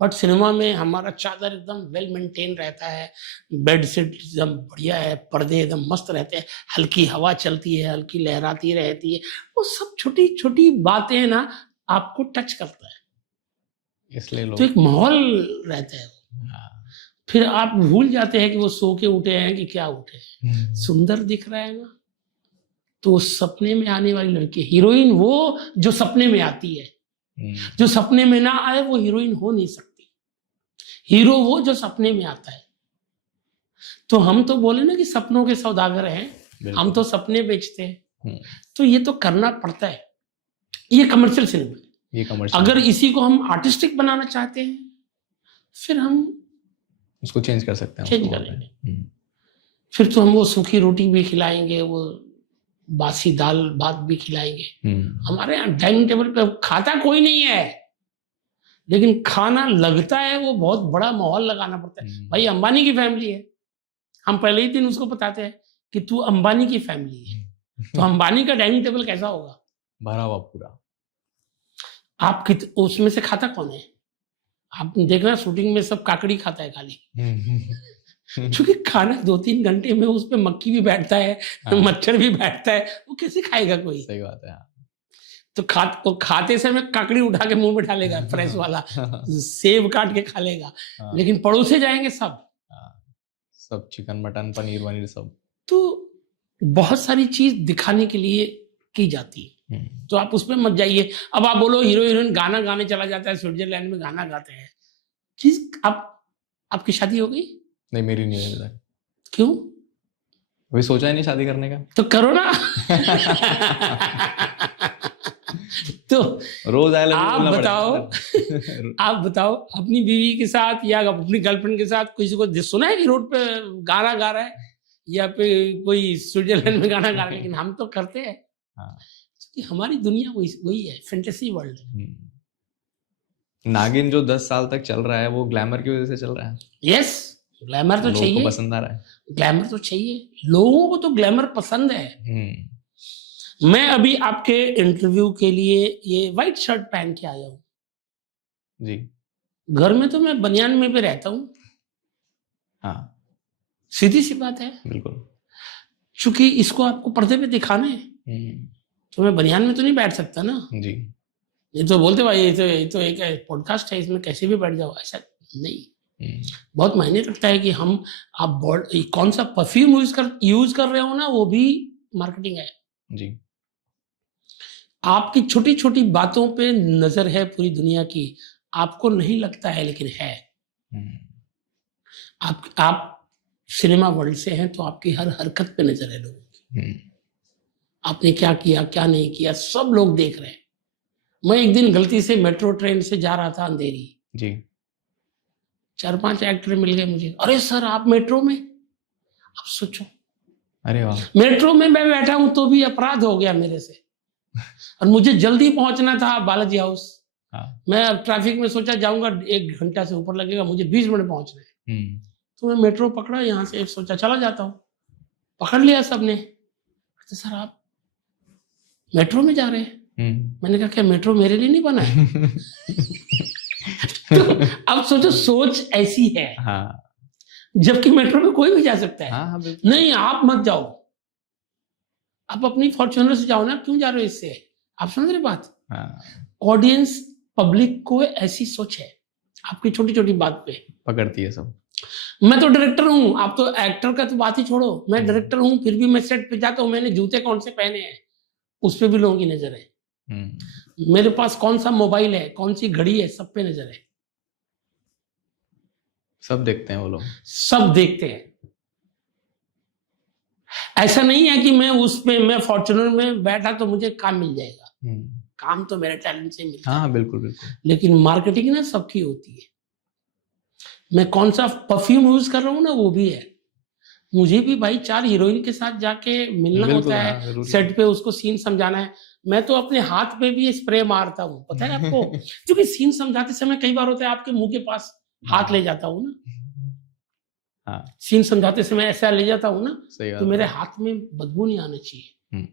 बट सिनेमा में हमारा चादर एकदम वेल मेंटेन रहता है, बेड शीट एकदम बढ़िया है, पर्दे एकदम मस्त रहते हैं, हल्की हवा चलती है, हल्की लहराती रहती है, वो सब छोटी छोटी बातें हैं ना, आपको टच करता है, इसलिए लोग तो एक माहौल रहता है। फिर आप भूल जाते हैं कि वो सो के उठे हैं कि क्या उठे हैं, सुंदर दिख रहा है ना, तो सपने में आने वाली लड़की, हीरोइन वो जो सपने में आती है, जो सपने में ना आए वो हीरोइन हो नहीं सकती, हीरो वो जो सपने में आता है। तो हम तो बोले ना कि सपनों के सौदागर हैं, हम तो सपने बेचते हैं, तो ये तो करना पड़ता है, ये कमर्शियल सिनेमा है, ये कमर्शियल। अगर इसी को हम आर्टिस्टिक बनाना चाहते हैं, फिर हम उसको चेंज कर सकते हैं, चेंज करेंगे। फिर तो हम वो सूखी रोटी भी खिलाएंगे, वो बासी दाल भात भी खिलाएंगे। हमारे यहाँ डाइनिंग टेबल पे खाता कोई नहीं है, लेकिन खाना लगता है, वो बहुत बड़ा माहौल लगाना पड़ता है। भाई अंबानी की फैमिली है, हम पहले ही दिन उसको बताते हैं कि तू अंबानी की फैमिली है, तो अंबानी का डाइनिंग टेबल कैसा होगा, भरा हुआ पूरा। आप उसमें से खाता कौन है? आप देखना शूटिंग में सब काकड़ी खाता है खाली, क्योंकि खाना 2-3 घंटे में उस पे मक्खी भी बैठता है, मच्छर भी बैठता है, वो कैसे खाएगा कोई? सही बात है। तो खाते समय काकड़ी उठा के मुंह में डालेगा फ्रेश वाला, सेब काट के खा लेगा, लेकिन पड़ोसे जाएंगे सब चिकन मटन पनीर वनीर सब। तो बहुत सारी चीज दिखाने के लिए की जाती है, तो आप उसमें मत जाइए। अब आप बोलो हीरो हीरोइन गाना गाने चला जाता है, स्विट्जरलैंड में गाना गाते हैं, चीज आपकी शादी हो गई? नहीं, मेरी नहीं है। क्यों? अभी सोचा ही नहीं शादी करने का। तो करो ना। तो रोज आप बताओ अपनी बीवी के साथ या अपनी गर्लफ्रेंड के साथ किसी को सुना है कि रोड पे गाना गा रहा है या फिर कोई स्विट्जरलैंड में गाना गा रहा है? लेकिन हम तो करते हैं, कि हमारी दुनिया वही है, फैंटेसी वर्ल्ड। नागिन जो 10 साल तक चल रहा है, वो ग्लैमर की वजह से चल रहा है। यस, ग्लैमर तो चाहिए, लोगों को पसंद आ रहा है, ग्लैमर तो चाहिए, लोगों को तो ग्लैमर पसंद है। मैं अभी आपके इंटरव्यू के लिए ये व्हाइट शर्ट पहन के आया हूँ जी। घर में तो मैं बनियान में भी रहता हूँ, हाँ, सीधी सी बात है, बिल्कुल। क्योंकि इसको आपको पर्दे पे दिखाना है, तो मैं बनियान में तो नहीं बैठ सकता ना जी। ये तो बोलते भाई ये तो एक पॉडकास्ट है, इसमें कैसे भी बैठ जाओ, ऐसा नहीं। बहुत मायने रखता है कि आप कौन सा परफ्यूम यूज कर रहे हो ना, वो भी मार्केटिंग है जी। आपकी छोटी छोटी बातों पे नजर है पूरी दुनिया की, आपको नहीं लगता है लेकिन है। आप सिनेमा वर्ल्ड से हैं, तो आपकी हर हरकत पे नजर है लोगों की, आपने क्या किया क्या नहीं किया सब लोग देख रहे हैं। मैं एक दिन गलती से मेट्रो ट्रेन से जा रहा था अंधेरी जी, 4-5 एक्टर मिल गए मुझे, अरे सर आप मेट्रो में, आप सोचो, अरे वाह, मेट्रो में मैं बैठा हूं तो भी अपराध हो गया मेरे से, और मुझे जल्दी पहुंचना था बालाजी हाउस। मैं अब ट्रैफिक में सोचा जाऊंगा 1 घंटा से ऊपर लगेगा, मुझे 20 मिनट पहुंचना है, तो मैं मेट्रो पकड़ा, यहाँ से सोचा चला जाता हूँ, पकड़ लिया सबने, तो सर आप मेट्रो में जा रहे हैं? मैंने कहा क्या मेट्रो मेरे लिए नहीं बना है? तो अब सोचो, सोच ऐसी है। हाँ। जबकि मेट्रो में कोई भी जा सकता है। हाँ, नहीं आप मत जाओ, आप अपनी फॉर्च्यूनर से जाओ ना, क्यों जा रहे हो इससे? आप समझ रहे बात? ऑडियंस पब्लिक को ऐसी सोच है, आपकी छोटी छोटी बात पे पकड़ती है सब। मैं तो डायरेक्टर हूँ, आप तो एक्टर का तो बात ही छोड़ो, मैं डायरेक्टर हूँ, फिर भी मैं सेट पे जाता हूँ, मैंने जूते कौन से पहने हैं उस पे भी लोगों की नजर है, मेरे पास कौन सा मोबाइल है, कौन सी घड़ी है, सब पे नजर है। सब देखते हैं वो लोग। सब देखते हैं। ऐसा नहीं है कि मैं फॉर्च्यूनर में बैठा तो मुझे काम मिल जाएगा। काम तो मेरे टैलेंट से मिलता है। हाँ बिल्कुल बिल्कुल। लेकिन मार्केटिंग ना सबकी होती है। मैं कौन सा परफ्यूम यूज कर रहा हूँ ना, वो भी है। मुझे भी भाई 4 हीरोइन के साथ जाके मिलना होता है। हाँ, सेट पे उसको सीन समझाना है। मैं तो अपने हाथ पे भी स्प्रे मारता हूँ, पता है आपको। क्योंकि सीन समझाते समय कई बार होता है आपके मुंह के पास हाथ ले जाता हूँ ना। हाँ। सीन समझाते समय ऐसा ले जाता हूँ ना, तो मेरे हाथ में बदबू नहीं आना चाहिए।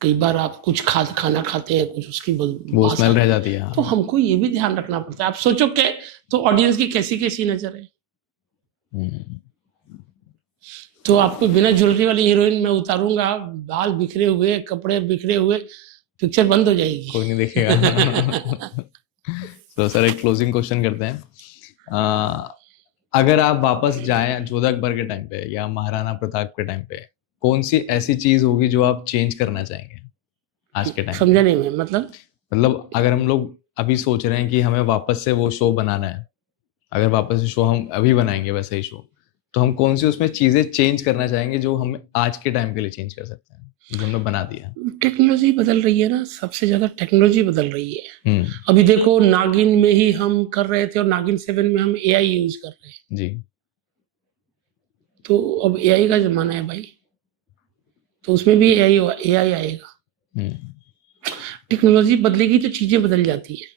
कई बार आप कुछ खाना खाते हैं, कुछ उसकी वो स्मेल रह जाती है। तो हमको ये भी ध्यान रखना पड़ता है। आप सोचो के तो ऑडियंस की कैसी कैसी नजर है। तो आपको बिना ज्वेलरी वाली हीरोइन में उतारूंगा, बाल बिखरे हुए, कपड़े बिखरे हुए, पिक्चर बंद हो जाएगी, कोई नहीं देखेगा। तो सर एक क्लोजिंग क्वेश्चन करते हैं। अगर आप वापस जाएं जोधा अकबर के टाइम पे या महाराणा प्रताप के टाइम पे, कौन सी ऐसी चीज होगी जो आप चेंज करना चाहेंगे आज के टाइम? समझा नहीं मैं। मतलब अगर हम लोग अभी सोच रहे हैं कि हमें वापस से वो शो बनाना है, अगर वापस से शो हम अभी बनाएंगे वैसे ही शो, तो हम कौन सी उसमें चीजें चेंज करना चाहेंगे जो हम आज के टाइम के लिए चेंज कर सकते हैं, जो हमने बना दिया? टेक्नोलॉजी बदल रही है ना, सबसे ज्यादा टेक्नोलॉजी बदल रही है। अभी देखो नागिन में ही हम कर रहे थे और नागिन 7 में हम एआई यूज कर रहे हैं जी। तो अब एआई का जमाना है भाई, तो उसमें भी एआई आएगा। टेक्नोलॉजी बदलेगी तो चीजें बदल जाती है।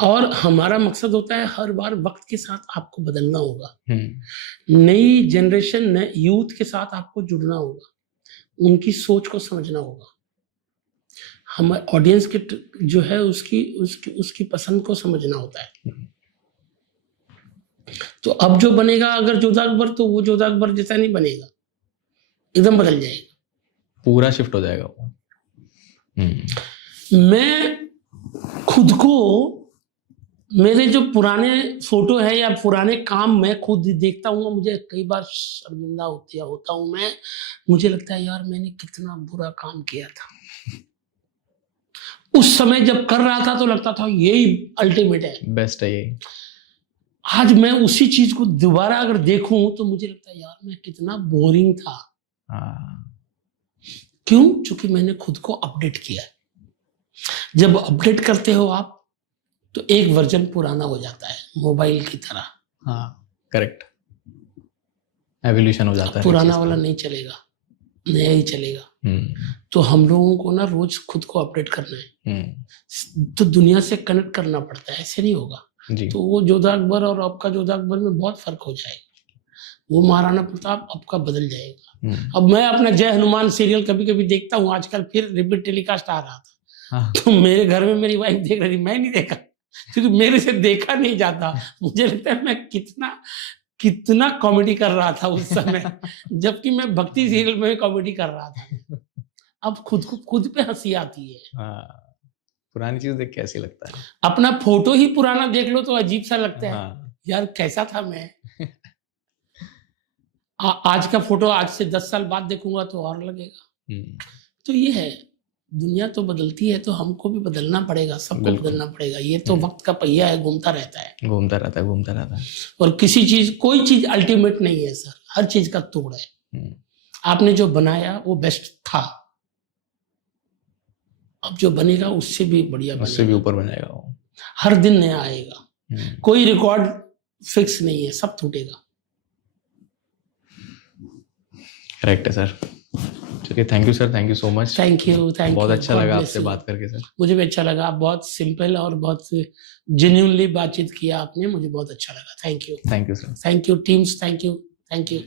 और हमारा मकसद होता है हर बार वक्त के साथ आपको बदलना होगा। नई जनरेशन यूथ के साथ आपको जुड़ना होगा, उनकी सोच को समझना होगा, हमारे ऑडियंस के जो है उसकी पसंद को समझना होता है। तो अब जो बनेगा अगर जोधा अकबर, तो वो जोधा अकबर जैसा नहीं बनेगा, एकदम बदल जाएगा, पूरा शिफ्ट हो जाएगा वो। मैं खुद को, मेरे जो पुराने फोटो है या पुराने काम मैं खुद देखता हूँ, मुझे कई बार शर्मिंदा होता हूँ मैं। मुझे लगता है यार मैंने कितना बुरा काम किया था। उस समय जब कर रहा था तो लगता था यही अल्टीमेट है, बेस्ट है यही। आज मैं उसी चीज को दोबारा अगर देखूं तो मुझे लगता है यार मैं कितना बोरिंग था। क्यों? क्योंकि मैंने खुद को अपडेट किया। जब अपडेट करते हो आप तो एक वर्जन पुराना हो जाता है, मोबाइल की तरह। हाँ करेक्ट, एवोल्यूशन हो जाता है। पुराना वाला नहीं चलेगा, नया ही चलेगा। तो हम लोगों को ना रोज खुद को अपडेट करना है, तो दुनिया से कनेक्ट करना पड़ता है, ऐसे नहीं होगा जी। तो वो जोधा अकबर और आपका जोधा अकबर में बहुत फर्क हो जाएगा, वो महाराणा प्रताप आपका बदल जाएगा। अब मैं अपना जय हनुमान सीरियल कभी कभी देखता हूँ, आजकल फिर रिपीट टेलीकास्ट आ रहा था। तो मेरे घर में मेरी वाइफ देख रही थी, मैं नहीं देखा क्योंकि मेरे से देखा नहीं जाता। मुझे लगता है मैं कितना कॉमेडी कर रहा था उस समय, जबकि मैं भक्ति सीरियल में कॉमेडी कर रहा था। अब खुद पे हंसी आती है। पुरानी चीज देख के ऐसे लगता है। अपना फोटो ही पुराना देख लो तो अजीब सा लगता है। यार कैसा था मैं। आज का फोटो आज से 10 साल बाद देखूंगा तो और लगेगा। तो ये है, दुनिया तो बदलती है तो हमको भी बदलना पड़ेगा, सबको बदलना पड़ेगा। ये तो वक्त का पहिया है, घूमता रहता है। और कोई चीज अल्टीमेट नहीं है सर, हर चीज का तोड़ है। आपने जो बनाया वो बेस्ट था, अब जो बनेगा उससे भी बढ़िया बनेगा, उससे भी ऊपर बनेगा वो। हर दिन नया आएगा, कोई रिकॉर्ड फिक्स नहीं है, सब टूटेगा। करेक्ट है सर। चलिए thank you sir, thank you so much. Thank you. बहुत अच्छा लगा आपसे बात करके सर। मुझे भी अच्छा लगा, बहुत सिंपल और बहुत जेन्युइनली बातचीत किया आपने, मुझे बहुत अच्छा लगा। Thank you. Thank you sir. Thank you teams, thank you.